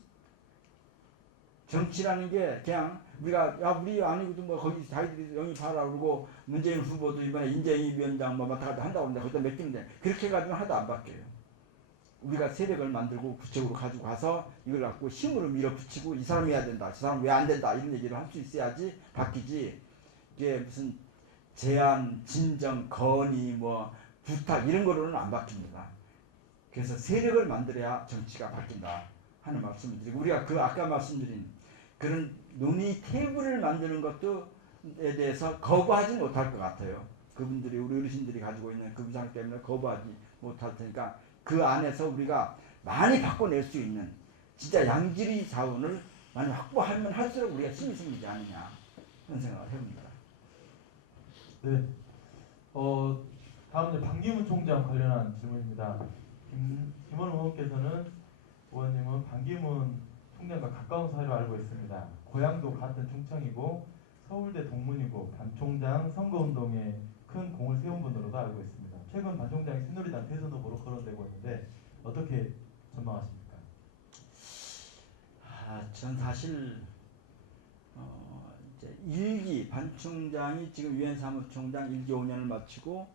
정치라는 게 그냥 우리가 야 우리 아니고도 뭐 거기 자기들이 영입하라 그러고 문재인 후보도 이번에 인재위원장 뭐 왔다 갔다 한다고 하는데 거기다 맡기는데 그렇게 해가지고 하나도 안 바뀌어요. 우리가 세력을 만들고 구체적으로 가지고 가서 이걸 갖고 힘으로 밀어붙이고 이 사람 해야 된다, 저 사람 왜 안 된다 이런 얘기를 할 수 있어야지 바뀌지. 이게 무슨 제안, 진정, 건의, 뭐 부탁 이런 거로는 안 바뀝니다. 그래서 세력을 만들어야 정치가 바뀐다 하는 말씀을 드리고, 우리가 그 아까 말씀드린 그런 논의 테이블을 만드는 것도에 대해서 거부하지 못할 것 같아요. 그분들이 우리 어르신들이 가지고 있는 그 위상 때문에 거부하지 못할 테니까 그 안에서 우리가 많이 바꿔낼 수 있는 진짜 양질의 자원을 많이 확보하면 할수록 우리가 힘이 생기지 않느냐 그런 생각을 해봅니다. 네. 다음은 반기문 총장 관련한 질문입니다. 김원 의원님은 반기문 총장과 가까운 사이로 알고 있습니다. 고향도 같은 충청이고 서울대 동문이고 반 총장 선거운동에 큰 공을 세운 분으로도 알고 있습니다. 최근 반 총장이 새누리당 대선 후보로 거론되고 있는데 어떻게 전망하십니까? 전 사실 이제 1기 반 총장이 지금 유엔 사무총장 1기 5년을 마치고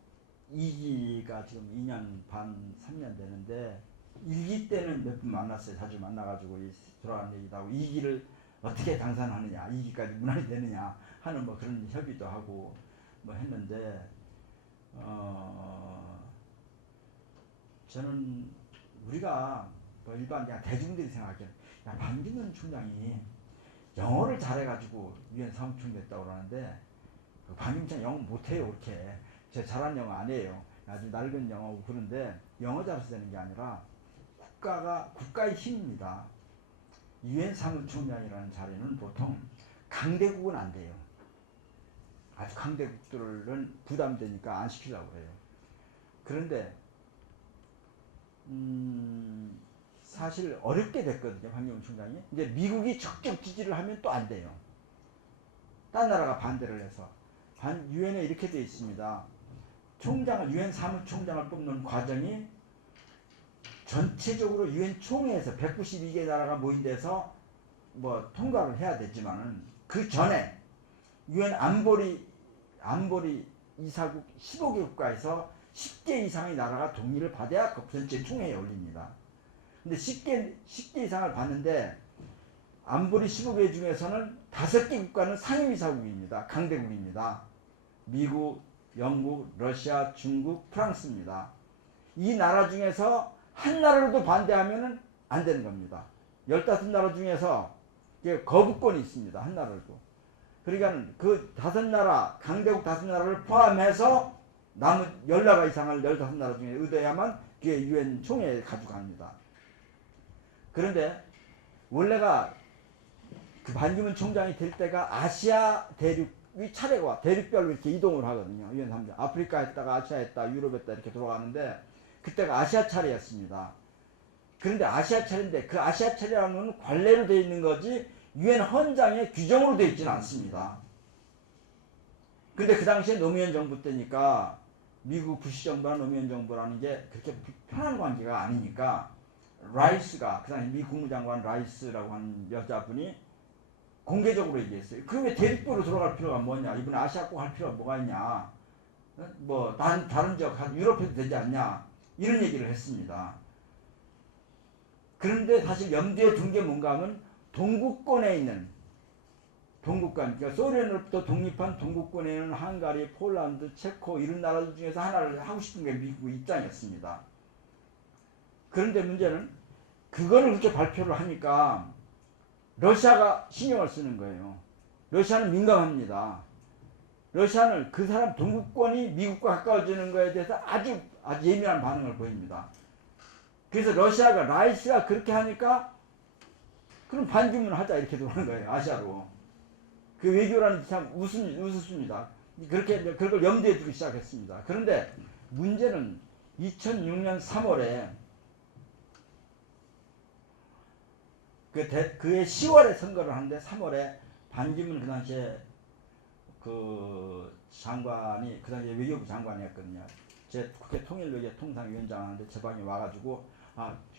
2기가 지금 2년 반 3년 되는데 1기 때는 몇 분 만났어요. 자주 만나가지고 돌아가는 얘기도 하고 2기를 어떻게 당선하느냐 2기까지 문안이 되느냐 하는 뭐 그런 협의도 하고 뭐 했는데 저는 우리가 뭐 일반 그냥 대중들이 생각하기에 야 반기문 총장이 영어를 잘해가지고 유엔 사무총장 됐다고 그러는데 그 반기문 총장 영어 못해요. 그렇게 제가 잘하는 영어 아니에요. 아주 낡은 영어고 그런데 영어 잘해서 되는 게 아니라 국가의 힘입니다. 유엔 사무총장이라는 자리는 보통 강대국은 안 돼요. 아주 강대국들은 부담되니까 안 시키려고 해요. 그런데 사실 어렵게 됐거든요. 반기문 총장이. 이제 미국이 적극 지지를 하면 또 안 돼요. 딴 나라가 반대를 해서. 유엔에 이렇게 되어 있습니다. 유엔 사무총장을 뽑는 과정이 전체적으로 유엔 총회에서 192개 나라가 모인 데서 뭐 통과를 해야 되지만은 그 전에 유엔 안보리 이사국 15개 국가에서 10개 이상의 나라가 동의를 받아야 그 전체 총회에 올립니다. 근데 10개 이상을 받는데 안보리 15개 중에서는 5개 국가는 상임이사국입니다. 강대국입니다. 미국, 영국, 러시아, 중국, 프랑스입니다. 이 나라 중에서 한 나라라도 반대하면 안 되는 겁니다. 15나라 중에서 거부권이 있습니다. 한 나라라도. 그러니까 그 5나라, 강대국 5나라를 포함해서 남은 10나라 이상을 15나라 중에 의뢰야만 그게 유엔 총회에 가져갑니다. 그런데 원래가 그 반기문 총장이 될 때가 아시아 대륙이 차례가 대륙별로 이렇게 이동을 하거든요. 유엔 3장. 아프리카 했다가 아시아 했다, 유럽 했다 이렇게 돌아가는데 그때가 아시아 차례였습니다. 그런데 아시아 차례인데 그 아시아 차례라는 건 관례로 되어 있는 거지 유엔 헌장에 규정으로 되어 있지는 않습니다. 근데 그 당시에 노무현 정부 때니까 미국 부시 정부랑 노무현 정부라는 게 그렇게 편한 관계가 아니니까 라이스가 그 당시 미 국무장관 라이스라고 하는 여자분이 공개적으로 얘기했어요. 그 왜 대륙별로 들어갈 필요가 뭐냐? 이번에 아시아 꼭 할 필요가 뭐가 있냐? 뭐 다른 지역 유럽에도 되지 않냐? 이런 얘기를 했습니다. 그런데 사실 염두에 둔 게 뭔가 하면 동구권에 있는 동구권, 그러니까 소련으로부터 독립한 동구권에 있는 헝가리, 폴란드, 체코 이런 나라들 중에서 하나를 하고 싶은 게 미국의 입장이었습니다. 그런데 문제는 그거를 그렇게 발표를 하니까 러시아가 신경을 쓰는 거예요. 러시아는 민감합니다. 러시아는 그 사람 동구권이 미국과 가까워지는 거에 대해서 아주 예민한 반응을 보입니다. 그래서 러시아가 라이스가 그렇게 하니까 그럼 반기문 하자 이렇게 들어오는 거예요. 아시아로. 그 외교라는 게 참 우습습니다. 그렇게 그걸 염두에 두기 시작했습니다. 그런데 문제는 2006년 3월에 그해 10월에 선거를 하는데 3월에 반기문 그 당시에 그 장관이 그 당시에 외교부 장관이었거든요. 제 국회 통일외교통상위원장 하는데 제 방에 와가지고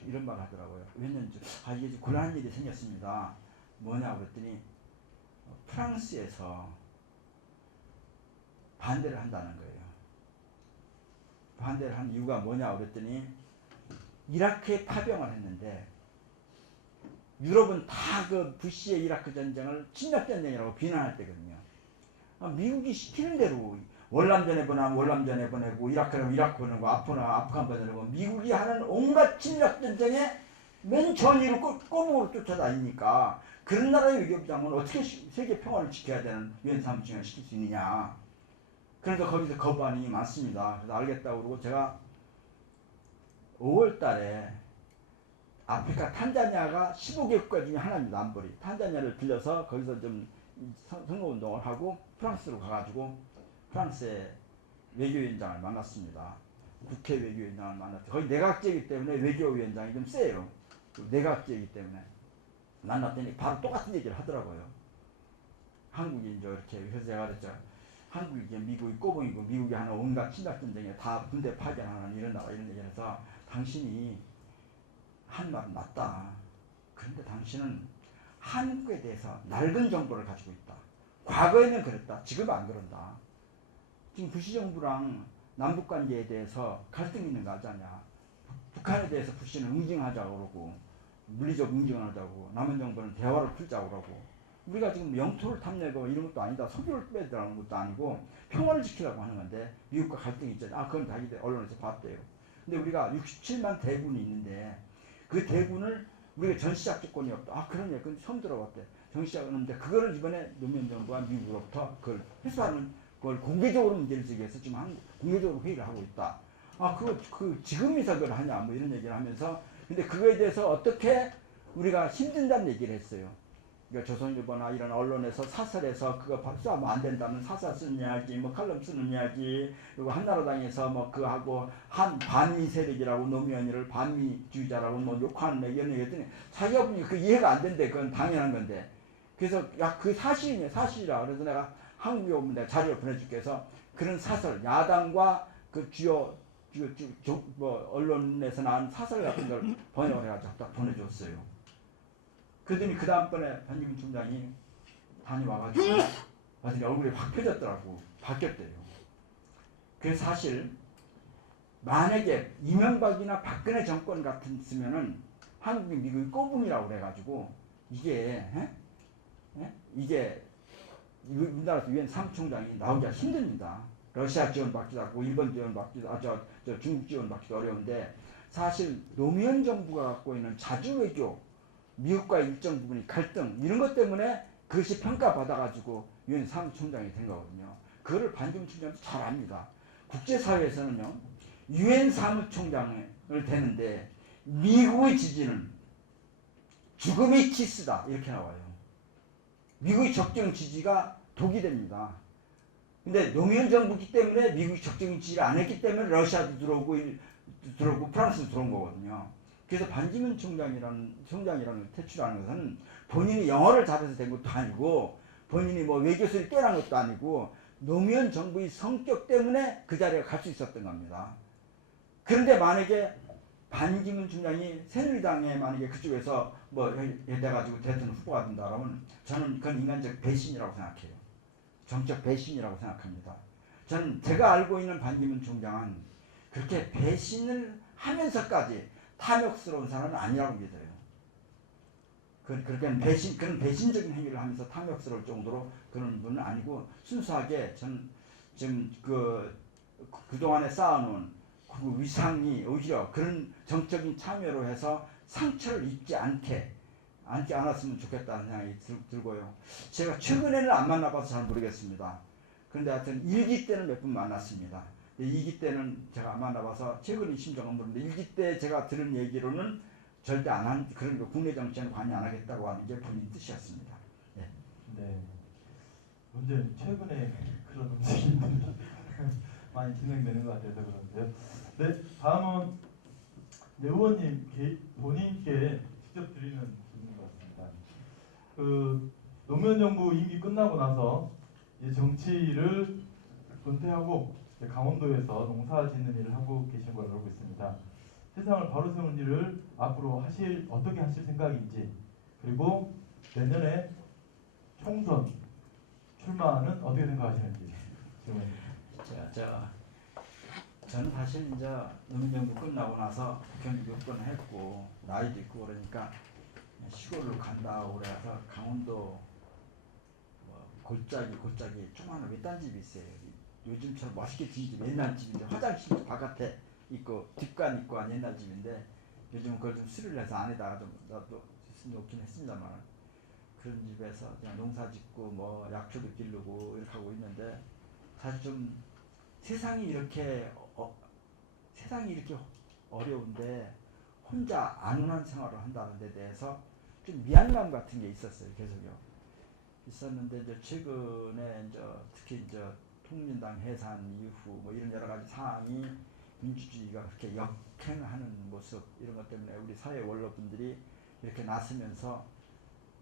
이런 말 하더라고요. 왜냐면 이게 곤란한 일이 생겼습니다. 뭐냐 그랬더니 프랑스에서 반대를 한다는 거예요. 반대를 한 이유가 뭐냐 그랬더니 이라크에 파병을 했는데 유럽은 다 그 부시의 이라크 전쟁을 침략 전쟁이라고 비난할 때거든요. 미국이 시키는 대로 월남전에 보내면 월남전에 보내고 이라크는 이라크 보내고 아프간 보내고 미국이 하는 온갖 침략 전쟁에 맨 전위로 꼬북으로 쫓아다니니까 그런 나라의 외교부장은 어떻게 세계 평화를 지켜야 되는 유엔 사무총장을 시킬 수 있느냐. 그래서 거기서 거부반응이 많습니다. 그래서 알겠다고 그러고 제가 5월 달에 아프리카 탄자니아가 15개 국가 중에 하나입니다. 안보리. 탄자니아를 들려서 거기서 좀 선거운동을 하고 프랑스로 가가지고 프랑스의 외교위원장을 만났습니다. 국회 외교위원장을 만났죠. 거의 내각제이기 때문에 외교위원장이 좀 세요. 내각제이기 때문에. 만났더니 바로 똑같은 얘기를 하더라고요. 한국이 이제 이렇게. 그래서 제가 그랬죠. 한국이 이제 미국이 꼬붕이고 미국이 하는 온갖 침략전쟁에 다 군대 파견하는 이런 나라 이런 얘기를 해서 당신이 한 말은 맞다. 그런데 당신은 한국에 대해서 낡은 정보를 가지고 있다. 과거에는 그랬다. 지금 안 그런다. 지금 부시 정부랑 남북 관계에 대해서 갈등이 있는 거 알잖냐. 북한에 대해서 부시는 응징하자고 그러고 물리적 응징을 하자고 남은 정부는 대화를 풀자고 그러고 우리가 지금 영토를 탐내고 이런 것도 아니다. 석유를 빼더라는 것도 아니고 평화를 지키려고 하는 건데 미국과 갈등이 있잖아요. 그건 자기들 언론에서 봤대요. 근데 우리가 67만 대군이 있는데 그 대군을 우리가 전시작 조건이 없다. 그러네. 그건 처음 들어봤대. 전시작은 없는데 그거를 이번에 노무현 정부가 미국으로부터 그걸 회수하는 그걸 공개적으로 문제를 제기해서 지금 공개적으로 회의를 하고 있다. 지금이서 그걸 하냐 뭐 이런 얘기를 하면서 근데 그거에 대해서 어떻게 우리가 힘든다는 얘기를 했어요. 그러니까 조선일보나 이런 언론에서 사설에서 그거 수하면 안 된다는 사설 쓰는 이야기, 뭐 칼럼 쓰는 이야기, 그리고 한나라당에서 뭐 그하고 한 반미 세력이라고 노무현이를 반미주의자라고 뭐 욕하는 이런 얘기했더니 자기가 보니 그 이해가 안 된대. 그건 당연한 건데. 그래서 야 그 사실이네 사실이라. 그래서 내가 한국에 오면 내가 자료를 보내줄게 해서 그런 사설 야당과 그 주요 뭐 언론에서 나온 사설 같은 걸 번역을 해가지고 딱 보내줬어요. 그러더니 그 다음번에 반기문 총장이 다녀와가지고 완전히 얼굴이 확 펴졌더라고. 바뀌었대요. 그래서 사실 만약에 이명박이나 박근혜 정권 같았으면은 한국이 미국이 꼬붕이라고 그래가지고 이게 이게 우리나라 유엔 사무총장이 나오기가 힘듭니다. 러시아 지원 받기도 하고 일본 지원 받기도 저 중국 지원 받기도 어려운데 사실 노무현 정부가 갖고 있는 자주 외교 미국과 일정 부분이 갈등 이런 것 때문에 그것이 평가받아가지고 유엔 사무총장이 된 거거든요. 그거를 반기문 총장도 잘 압니다. 국제사회에서는요 유엔 사무총장을 되는데 미국의 지지는 죽음의 키스다 이렇게 나와요. 미국의 적정 지지가 독이 됩니다. 근데 노무현 정부기 때문에 미국이 적정 지지를 안 했기 때문에 러시아도 들어오고 프랑스도 들어온 거거든요. 그래서 반기문 총장이라는 퇴출하는 것은 본인이 영어를 잘해서 된 것도 아니고 본인이 뭐 외교술이 뛰어난 것도 아니고 노무현 정부의 성격 때문에 그 자리에 갈 수 있었던 겁니다. 그런데 만약에 반기문 총장이 새누리당에 만약에 그쪽에서 뭐 해가지고 대통령 후보가 된다 그러면 저는 그건 인간적 배신이라고 생각해요. 정적 배신이라고 생각합니다. 저는 제가 알고 있는 반기문 총장은 그렇게 배신을 하면서까지 탐욕스러운 사람은 아니라고 믿어요. 그런 배신적인 행위를 하면서 탐욕스러울 정도로 그런 분은 아니고 순수하게 저는 지금 그동안에 쌓아놓은 그 위상이 오히려 그런 정적인 참여로 해서 상처를 입지 않았으면 좋겠다는 생각이 들고요. 제가 최근에는 안 만나봐서 잘 모르겠습니다. 그런데 하여튼 1기 때는 몇 분 만났습니다. 2기 때는 제가 안 만나봐서 최근의 심정은 모르는데 1기 때 제가 들은 얘기로는 절대 안 한, 그러니까 국내 정치에는 관여 안 하겠다고 하는 게 본인 뜻이었습니다. 네. 네. 문제는 최근에 그런 움직임이 많이 진행되는 것 같아서 그런데요. 네, 다음은 네, 의원님 본인께 직접 드리는 질문인 것 같습니다. 노무현 정부 임기 끝나고 나서 이제 정치를 은퇴하고 이제 강원도에서 농사 짓는 일을 하고 계신 걸로 알고 있습니다. 세상을 바로 세우는 일을 앞으로 어떻게 하실 생각인지, 그리고 내년에 총선 출마는 어떻게 생각하시는지 질문입니다. 저는 사실 이제 노무현 정부 끝나고 나서 국회의원 6번 했고 나이도 있고 그러니까 시골로 간다고 그래서 강원도 뭐 골짜기 조그마한 외딴집이 있어요. 요즘처럼 멋있게 지은 집 옛날 집인데 화장실도 바깥에 있고 뒷간 있고 한 옛날 집인데 요즘 그걸 좀 수리를 해서 안에다가 좀 놓긴 했습니다만 그런 집에서 그냥 농사 짓고 뭐 약초도 기르고 이렇게 하고 있는데 사실 좀 세상이 이렇게 어려운데 혼자 안온한 생활을 한다는 데 대해서 좀 미안감 같은 게 있었어요. 계속요. 있었는데 이제 최근에 특히 통민당 해산 이후 뭐 이런 여러 가지 사항이 민주주의가 그렇게 역행하는 모습 이런 것 때문에 우리 사회 원로분들이 이렇게 나서면서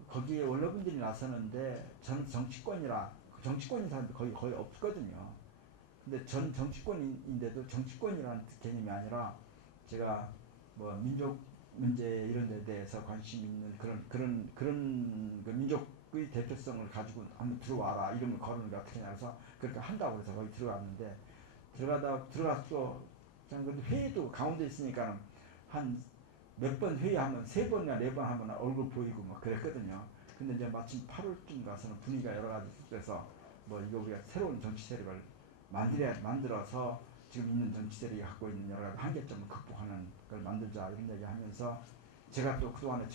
거기에 원로분들이 나서는데 저는 정치권인 사람도 거의 없거든요. 근데 전 정치권인데도 정치권이라는 개념이 아니라 제가 뭐 민족 문제 이런 데 대해서 관심 있는 그런 그 민족의 대표성을 가지고 한번 들어와라 이름을 거르는 게 어떻게 하냐 해서 그렇게 한다고 해서 거기 들어갔는데 들어가서 그냥 회의도 가운데 있으니까 한 몇 번 회의하면 3번이나 4번 하면 얼굴 보이고 막 그랬거든요. 근데 이제 마침 8월쯤 가서는 분위기가 여러 가지 돼서 뭐 이거 우리가 새로운 정치 세력을 만들어서 지금 있는 정치 세력이 갖고 있는 여러 가지 한계점을 극복하는 걸 만들자 이런 얘기 하면서 제가 또 그동안에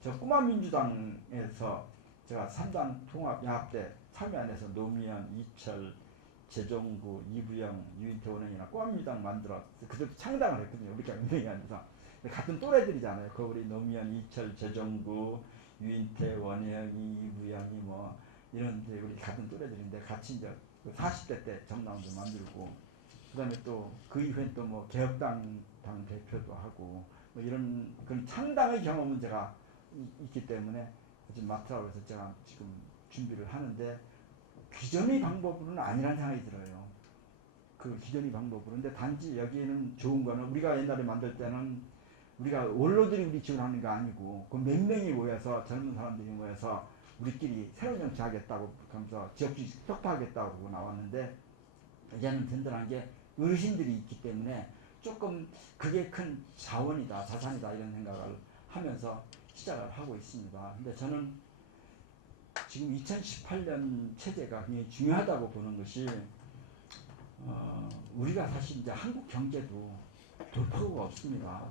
저 꼬마 민주당에서 제가 3당 통합 야합 때 참여 안 해서 노무현, 이철, 재종구, 이부영, 유인태 원영이나 꼬마 민주당 그때 창당을 했거든요. 우리가 운동이 아니라 같은 또래들이잖아요. 우리 노무현, 이철, 재종구, 유인태, 원혜영이, 이부영이 뭐 이런 이제 우리 같은 또래들인데 같이 이제 40대 때 정당도 만들고 그다음에 또 그 이후엔 또 뭐 개혁당 당 대표도 하고 뭐 이런 그런 창당의 경험은 제가 있기 때문에 지금 맡으라고 해서 제가 지금 준비를 하는데 기존의 방법으로는 아니라는 생각이 들어요. 그 기존의 방법으로. 근데 단지 여기에는 좋은 거는 우리가 옛날에 만들 때는 우리가 원로들이 우리 지원하는 게 아니고 그 몇 명이 모여서 젊은 사람들이 모여서 우리끼리 새로운 정치 하겠다고 하면서 지역주의 혁파하겠다고 그러고 나왔는데 이제는 든든한 게 어르신들이 있기 때문에 조금 그게 큰 자원이다 자산이다 이런 생각을 하면서 시작을 하고 있습니다. 근데 저는 지금 2018년 체제가 굉장히 중요하다고 보는 것이 우리가 사실 이제 한국 경제도 돌파구가 없습니다.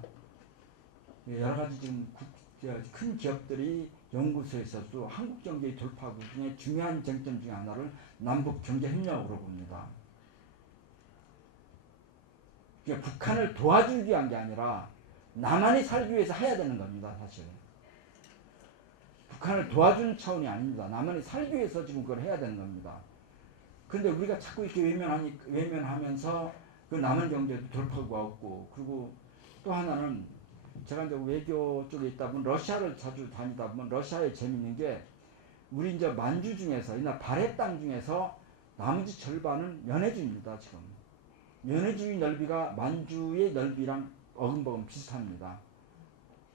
여러 가지 지금 큰 기업들이 연구소에서도 한국 경제의 돌파구 중에 중요한 쟁점 중에 하나를 남북 경제 협력으로 봅니다. 그러니까 북한을 도와주기 위한 게 아니라 남한이 살기 위해서 해야 되는 겁니다, 사실. 북한을 도와주는 차원이 아닙니다. 남한이 살기 위해서 지금 그걸 해야 되는 겁니다. 그런데 우리가 자꾸 이렇게 외면하면서 그 남한 경제도 돌파구가 없고, 그리고 또 하나는 제가 이제 외교 쪽에 있다 보면 러시아를 자주 다니다 보면 러시아에 재밌는 게 우리 이제 만주 중에서 이날 발해 땅 중에서 나머지 절반은 연해주입니다. 지금 연해주의 넓이가 만주의 넓이랑 어금버금 비슷합니다.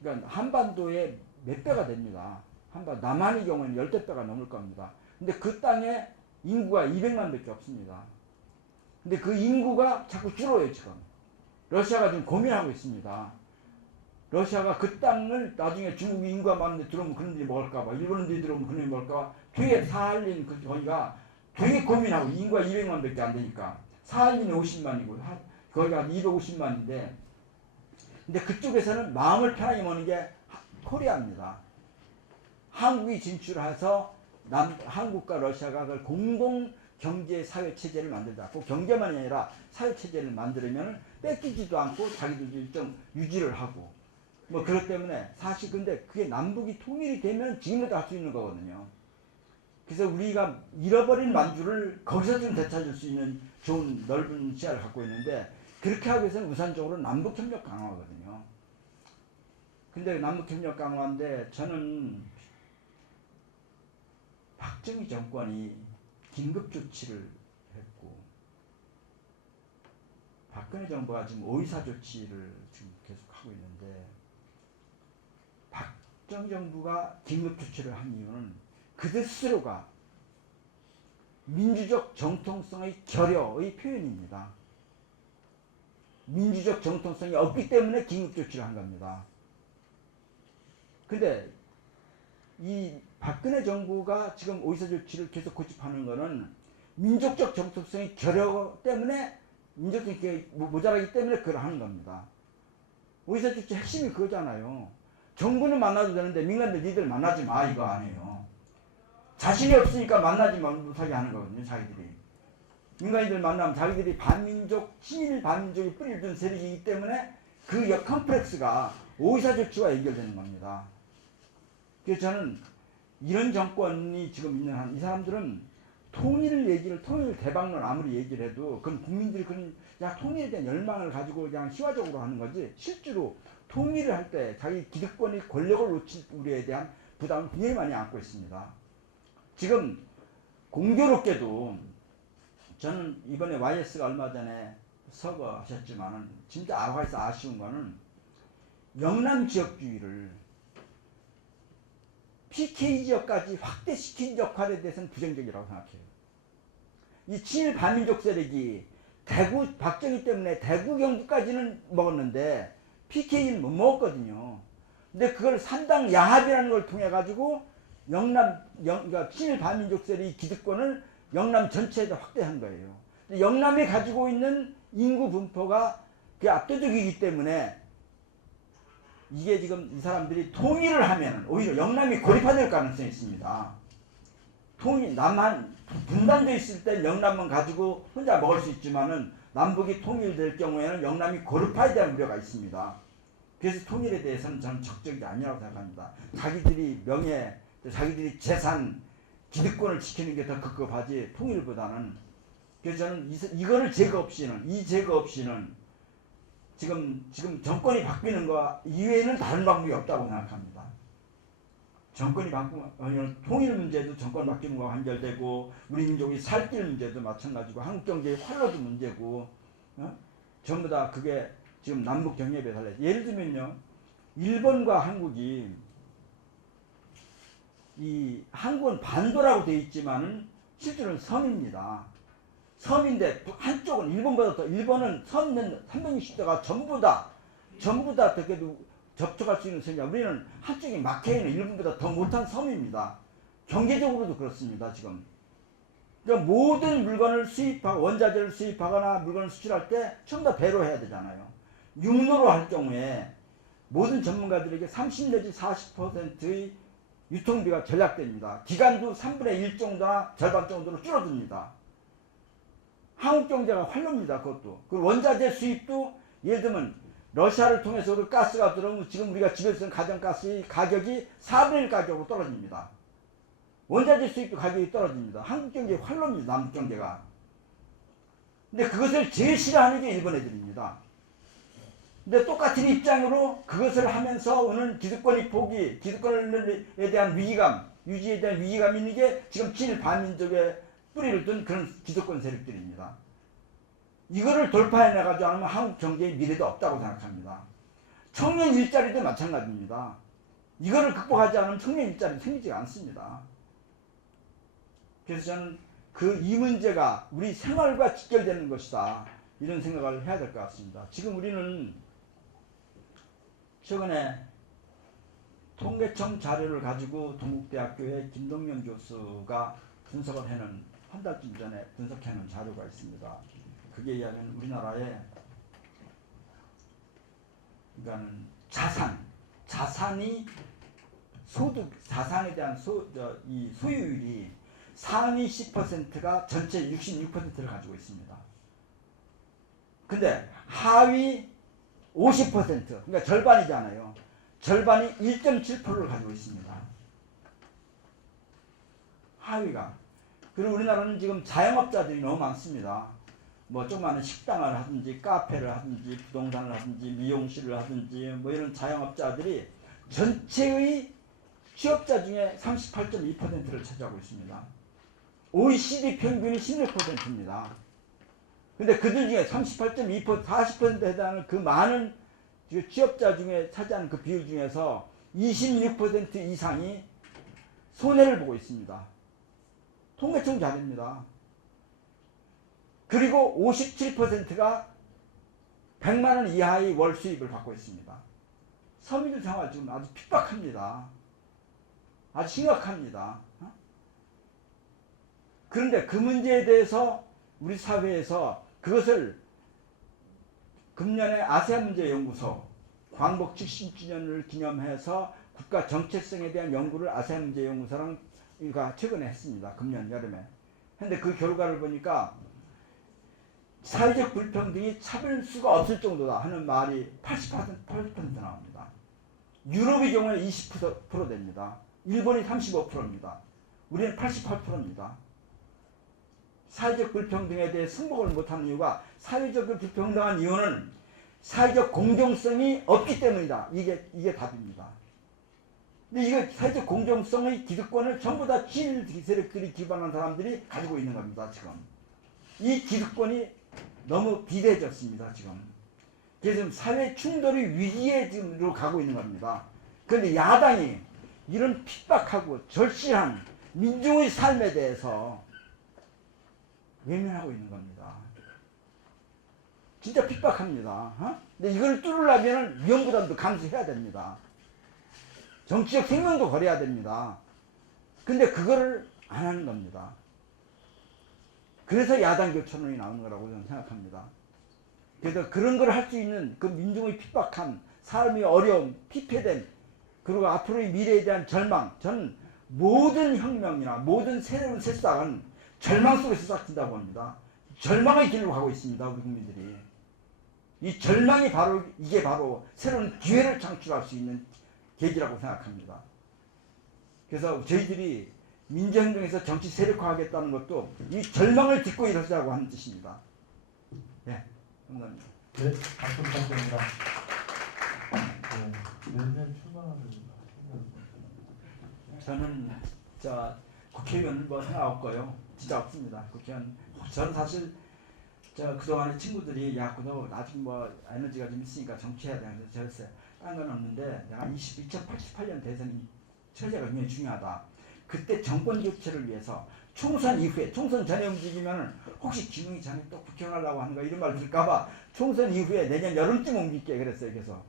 그러니까 한반도의 몇 배가 됩니다. 남한의 경우에는 10대 배가 넘을 겁니다. 근데 그 땅에 인구가 200만 밖에 없습니다. 근데 그 인구가 자꾸 줄어요, 지금. 러시아가 지금 고민하고 있습니다. 러시아가 그 땅을 나중에 중국 인구가 많은데 들어오면 그런들이 먹을까봐, 일본인들이 들어오면 그런들이 먹을까봐 되게 사할린 거기가 되게 고민하고, 인구가 200만 밖에 안 되니까. 사할린이 50만이고, 거기가 250만인데, 근데 그쪽에서는 마음을 편하게 먹는 게 코리아입니다. 한국이 진출해서 한국과 러시아가 그걸 공동 경제 사회 체제를 만들자. 꼭 경제만이 아니라 사회 체제를 만들면 뺏기지도 않고 자기들도 일정 유지를 하고. 뭐 그렇기 때문에 사실 근데 그게 남북이 통일이 되면 지금도 할 수 있는 거거든요. 그래서 우리가 잃어버린 만주를 거기서 좀 되찾을 수 있는 좋은 넓은 시야를 갖고 있는데, 그렇게 하기 위해서는 우선적으로 남북협력 강화거든요. 근데 남북협력 강화인데 저는 박정희 정권이 긴급조치를 했고, 박근혜 정부가 지금 오이사 조치를 지금 계속하고 있는데, 박정희 정부가 긴급조치를 한 이유는 그들 스스로가 민주적 정통성의 결여의 표현입니다. 민주적 정통성이 없기 때문에 긴급조치를 한 겁니다. 근데 이 박근혜 정부가 지금 오이사 조치를 계속 고집하는 것은 민족적 정통성의 결여 때문에, 민족성이 모자라기 때문에 그걸 하는 겁니다. 오이사 조치 핵심이 그거잖아요. 정부는 만나도 되는데 민간들 니들 만나지 마, 이거 아니에요. 자신이 없으니까 만나지 못하게 하는 거거든요, 자기들이. 민간인들 만나면 자기들이 반민족, 친일 반민족이 뿌리를 둔 세력이기 때문에 그 컴플렉스가 오이사 조치와 연결되는 겁니다. 그래서 저는 이런 정권이 지금 있는 한, 이 사람들은 통일 대박론 아무리 얘기를 해도 그건 국민들이 그런 통일에 대한 열망을 가지고 그냥 희화적으로 하는 거지, 실제로 통일을 할 때 자기 기득권이 권력을 놓칠 우리에 대한 부담을 굉장히 많이 안고 있습니다. 지금 공교롭게도 저는 이번에 YS가 얼마 전에 서거하셨지만은 진짜 아화에서 아쉬운 거는 영남 지역주의를 PK 지역까지 확대시킨 역할에 대해서는 부정적이라고 생각해요. 이 친일 반민족 세력이 대구, 박정희 때문에 대구 경북까지는 먹었는데 PK는 못 먹었거든요. 근데 그걸 산당 야합이라는 걸 통해 가지고 그러니까 친일 반민족 세력의 기득권을 영남 전체에다 확대한 거예요. 영남이 가지고 있는 인구 분포가 그 압도적이기 때문에 이게 지금 이 사람들이 통일을 하면 오히려 영남이 고립화될 가능성이 있습니다. 남한 분단되어 있을 때 영남만 가지고 혼자 먹을 수 있지만은 남북이 통일될 경우에는 영남이 고립화에 대한 우려가 있습니다. 그래서 통일에 대해서는 저는 적극적이지 아니라고 생각합니다. 자기들이 명예, 자기들이 재산, 기득권을 지키는 게 더 급급하지 통일보다는. 그래서 저는 이거를 제거 없이는, 이 제거 없이는 지금 정권이 바뀌는 거 이외에는 다른 방법이 없다고 생각합니다. 정권이 바꾸면 통일 문제도 정권 바뀌는 거와 한결되고, 우리 민족이 살 길 문제도 마찬가지고, 한국 경제의 활로도 문제고, 전부 다 그게 지금 남북 경협에 달려. 예를 들면요, 일본과 한국이, 이 한국은 반도라고 되어 있지만은 실제로는 섬입니다. 섬인데 한쪽은 일본보다 더, 일본은 섬 있는 360도가 전부 다 어떻게도 접촉할 수 있는 섬이야. 우리는 한쪽이 막혀있는 일본보다 더 못한 섬입니다. 경제적으로도 그렇습니다. 지금 그러니까 모든 물건을 수입하고, 원자재를 수입하거나 물건을 수출할 때 전부 다 배로 해야 되잖아요. 육로로 할 경우에 모든 전문가들에게 30 내지 40%의 유통비가 절약됩니다. 기간도 3분의 1 정도나 절반 정도로 줄어듭니다. 한국 경제가 활로입니다. 그것도. 그 원자재 수입도 예를 들면 러시아를 통해서도 가스가 들어오면 지금 우리가 집에서 쓰는 가정가스의 가격이 4분의 1 가격으로 떨어집니다. 원자재 수입도 가격이 떨어집니다. 한국 경제의 활로입니다. 남북 경제가. 근데 그것을 제일 싫어하는 게 일본 애들입니다. 근데 똑같은 입장으로 그것을 하면서 오는 기득권의 포기, 기득권에 대한 위기감, 유지에 대한 위기감이 있는 게 지금 친일 반민족의 뿌리를 둔 그런 기득권 세력들입니다. 이거를 돌파해 나가지 않으면 한국 경제의 미래도 없다고 생각합니다. 청년 일자리도 마찬가지입니다. 이거를 극복하지 않으면 청년 일자리 생기지 않습니다. 그래서 저는 이 문제가 우리 생활과 직결되는 것이다, 이런 생각을 해야 될 것 같습니다. 지금 우리는 최근에 통계청 자료를 가지고 동국대학교의 김동연 교수가 분석을 해놓은, 한 달쯤 전에 분석해놓은 자료가 있습니다. 그게 이야기하는 우리나라의, 그러니까는 자산이 소득, 자산에 대한 이 소유율이 상위 10%가 전체 66%를 가지고 있습니다. 근데 하위 50%, 그러니까 절반이잖아요. 절반이 1.7%를 가지고 있습니다. 하위가. 그리고 우리나라는 지금 자영업자들이 너무 많습니다. 뭐 조그마한 식당을 하든지 카페를 하든지 부동산을 하든지 미용실을 하든지 뭐 이런 자영업자들이 전체의 취업자 중에 38.2%를 차지하고 있습니다. OECD 평균이 16%입니다. 근데 그들 중에 38.2%, 40%에 해당하는 그 많은 취업자 중에 차지하는 그 비율 중에서 26% 이상이 손해를 보고 있습니다. 통계청 자료입니다. 그리고 57%가 100만 원 이하의 월 수입을 받고 있습니다. 서민들 생활 지금 아주 핍박합니다. 아주 심각합니다. 그런데 그 문제에 대해서 우리 사회에서 그것을 금년에 아세안문제연구소 광복 70주년을 기념해서 국가 정체성에 대한 연구를 아세안문제연구소랑 최근에 했습니다. 금년 여름에. 근데 그 결과를 보니까 사회적 불평등이 차별 수가 없을 정도다 하는 말이 80% 나옵니다. 유럽의 경우에 20% 됩니다. 일본이 35%입니다. 우리는 88%입니다. 사회적 불평등에 대해 승복을 못하는 이유가, 사회적 불평등한 이유는 사회적 공정성이 없기 때문이다. 이게 답입니다. 근데 이거 사회적 공정성의 기득권을 전부 다 친일 세력들이 기반한 사람들이 가지고 있는 겁니다. 지금 이 기득권이 너무 비대해졌습니다. 지금 그래서 사회 충돌의 위기에 지금으로 가고 있는 겁니다. 그런데 야당이 이런 핍박하고 절실한 민중의 삶에 대해서 외면하고 있는 겁니다. 진짜 핍박합니다. 근데 이걸 뚫으려면 위험부담도 감수해야 됩니다. 정치적 생명도 걸어야 됩니다. 근데 그거를 안 하는 겁니다. 그래서 야당 교천론이 나오는 거라고 저는 생각합니다. 그래서 그런 걸 할 수 있는 그 민중의 핍박함, 삶의 어려움, 피폐됨, 그리고 앞으로의 미래에 대한 절망, 저는 모든 혁명이나 모든 새로운 새싹은 절망 속에서 싹튼다고 합니다. 절망의 길로 가고 있습니다. 우리 국민들이. 이 절망이 바로 이게 바로 새로운 기회를 창출할 수 있는 계기라고 생각합니다. 그래서 저희들이 민주행동에서 정치 세력화하겠다는 것도 이 절망을 딛고 일하자고 하는 뜻입니다. 네, 감사합니다. 네, 박수 부탁드립니다. 네, 내년 출마를 저는 국회의원 뭐 생각 없고요. 진짜 없습니다. 국회의원. 저는 사실 그동안에 친구들이 야, 너 아직 뭐 에너지가 좀 있으니까 정치해야 되는데 저랬어요. 딴 건 없는데 내가 2088년 대선이 처제가 굉장히 중요하다. 그때 정권 교체를 위해서 총선 이후에, 총선 전에 움직이면 혹시 김웅희 장이 또 국회의원 하려고 하는 거 이런 말 들을까봐 총선 이후에 내년 여름쯤 옮길게 그랬어요. 그래서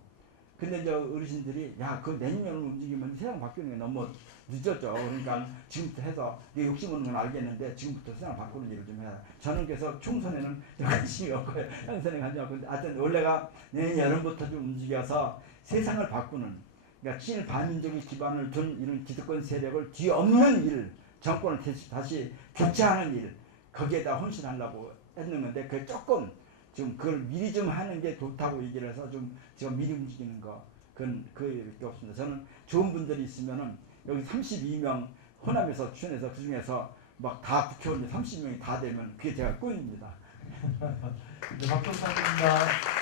근데 어르신들이 야, 그 내년 움직이면 세상 바뀌는 게 너무 늦었죠. 그러니까 지금부터 해서 네 욕심 없는 건 알겠는데 지금부터 세상 바꾸는 일을 좀 해라. 저는 그래서 총선에는 관심이 없고요. 형선에 관심이 없고 하여튼 원래가 내년 여름부터 좀 움직여서 세상을 바꾸는, 그러니까 친반민족의 기반을 둔 이런 기득권 세력을 뒤엎는 일, 정권을 다시 교체하는 일, 거기에다 헌신하려고 했는 건데 그게 조금 좀 그걸 미리 좀 하는 게 좋다고 얘기를 해서 좀 지금 미리 움직이는 거 그건 그게 없습니다. 저는 좋은 분들이 있으면은 여기 32명 호남에서 추천해서 그 중에서 막 다 국회의원 30명이 다 되면 그게 제가 꿈입니다. 네, 박수 부탁드립니다.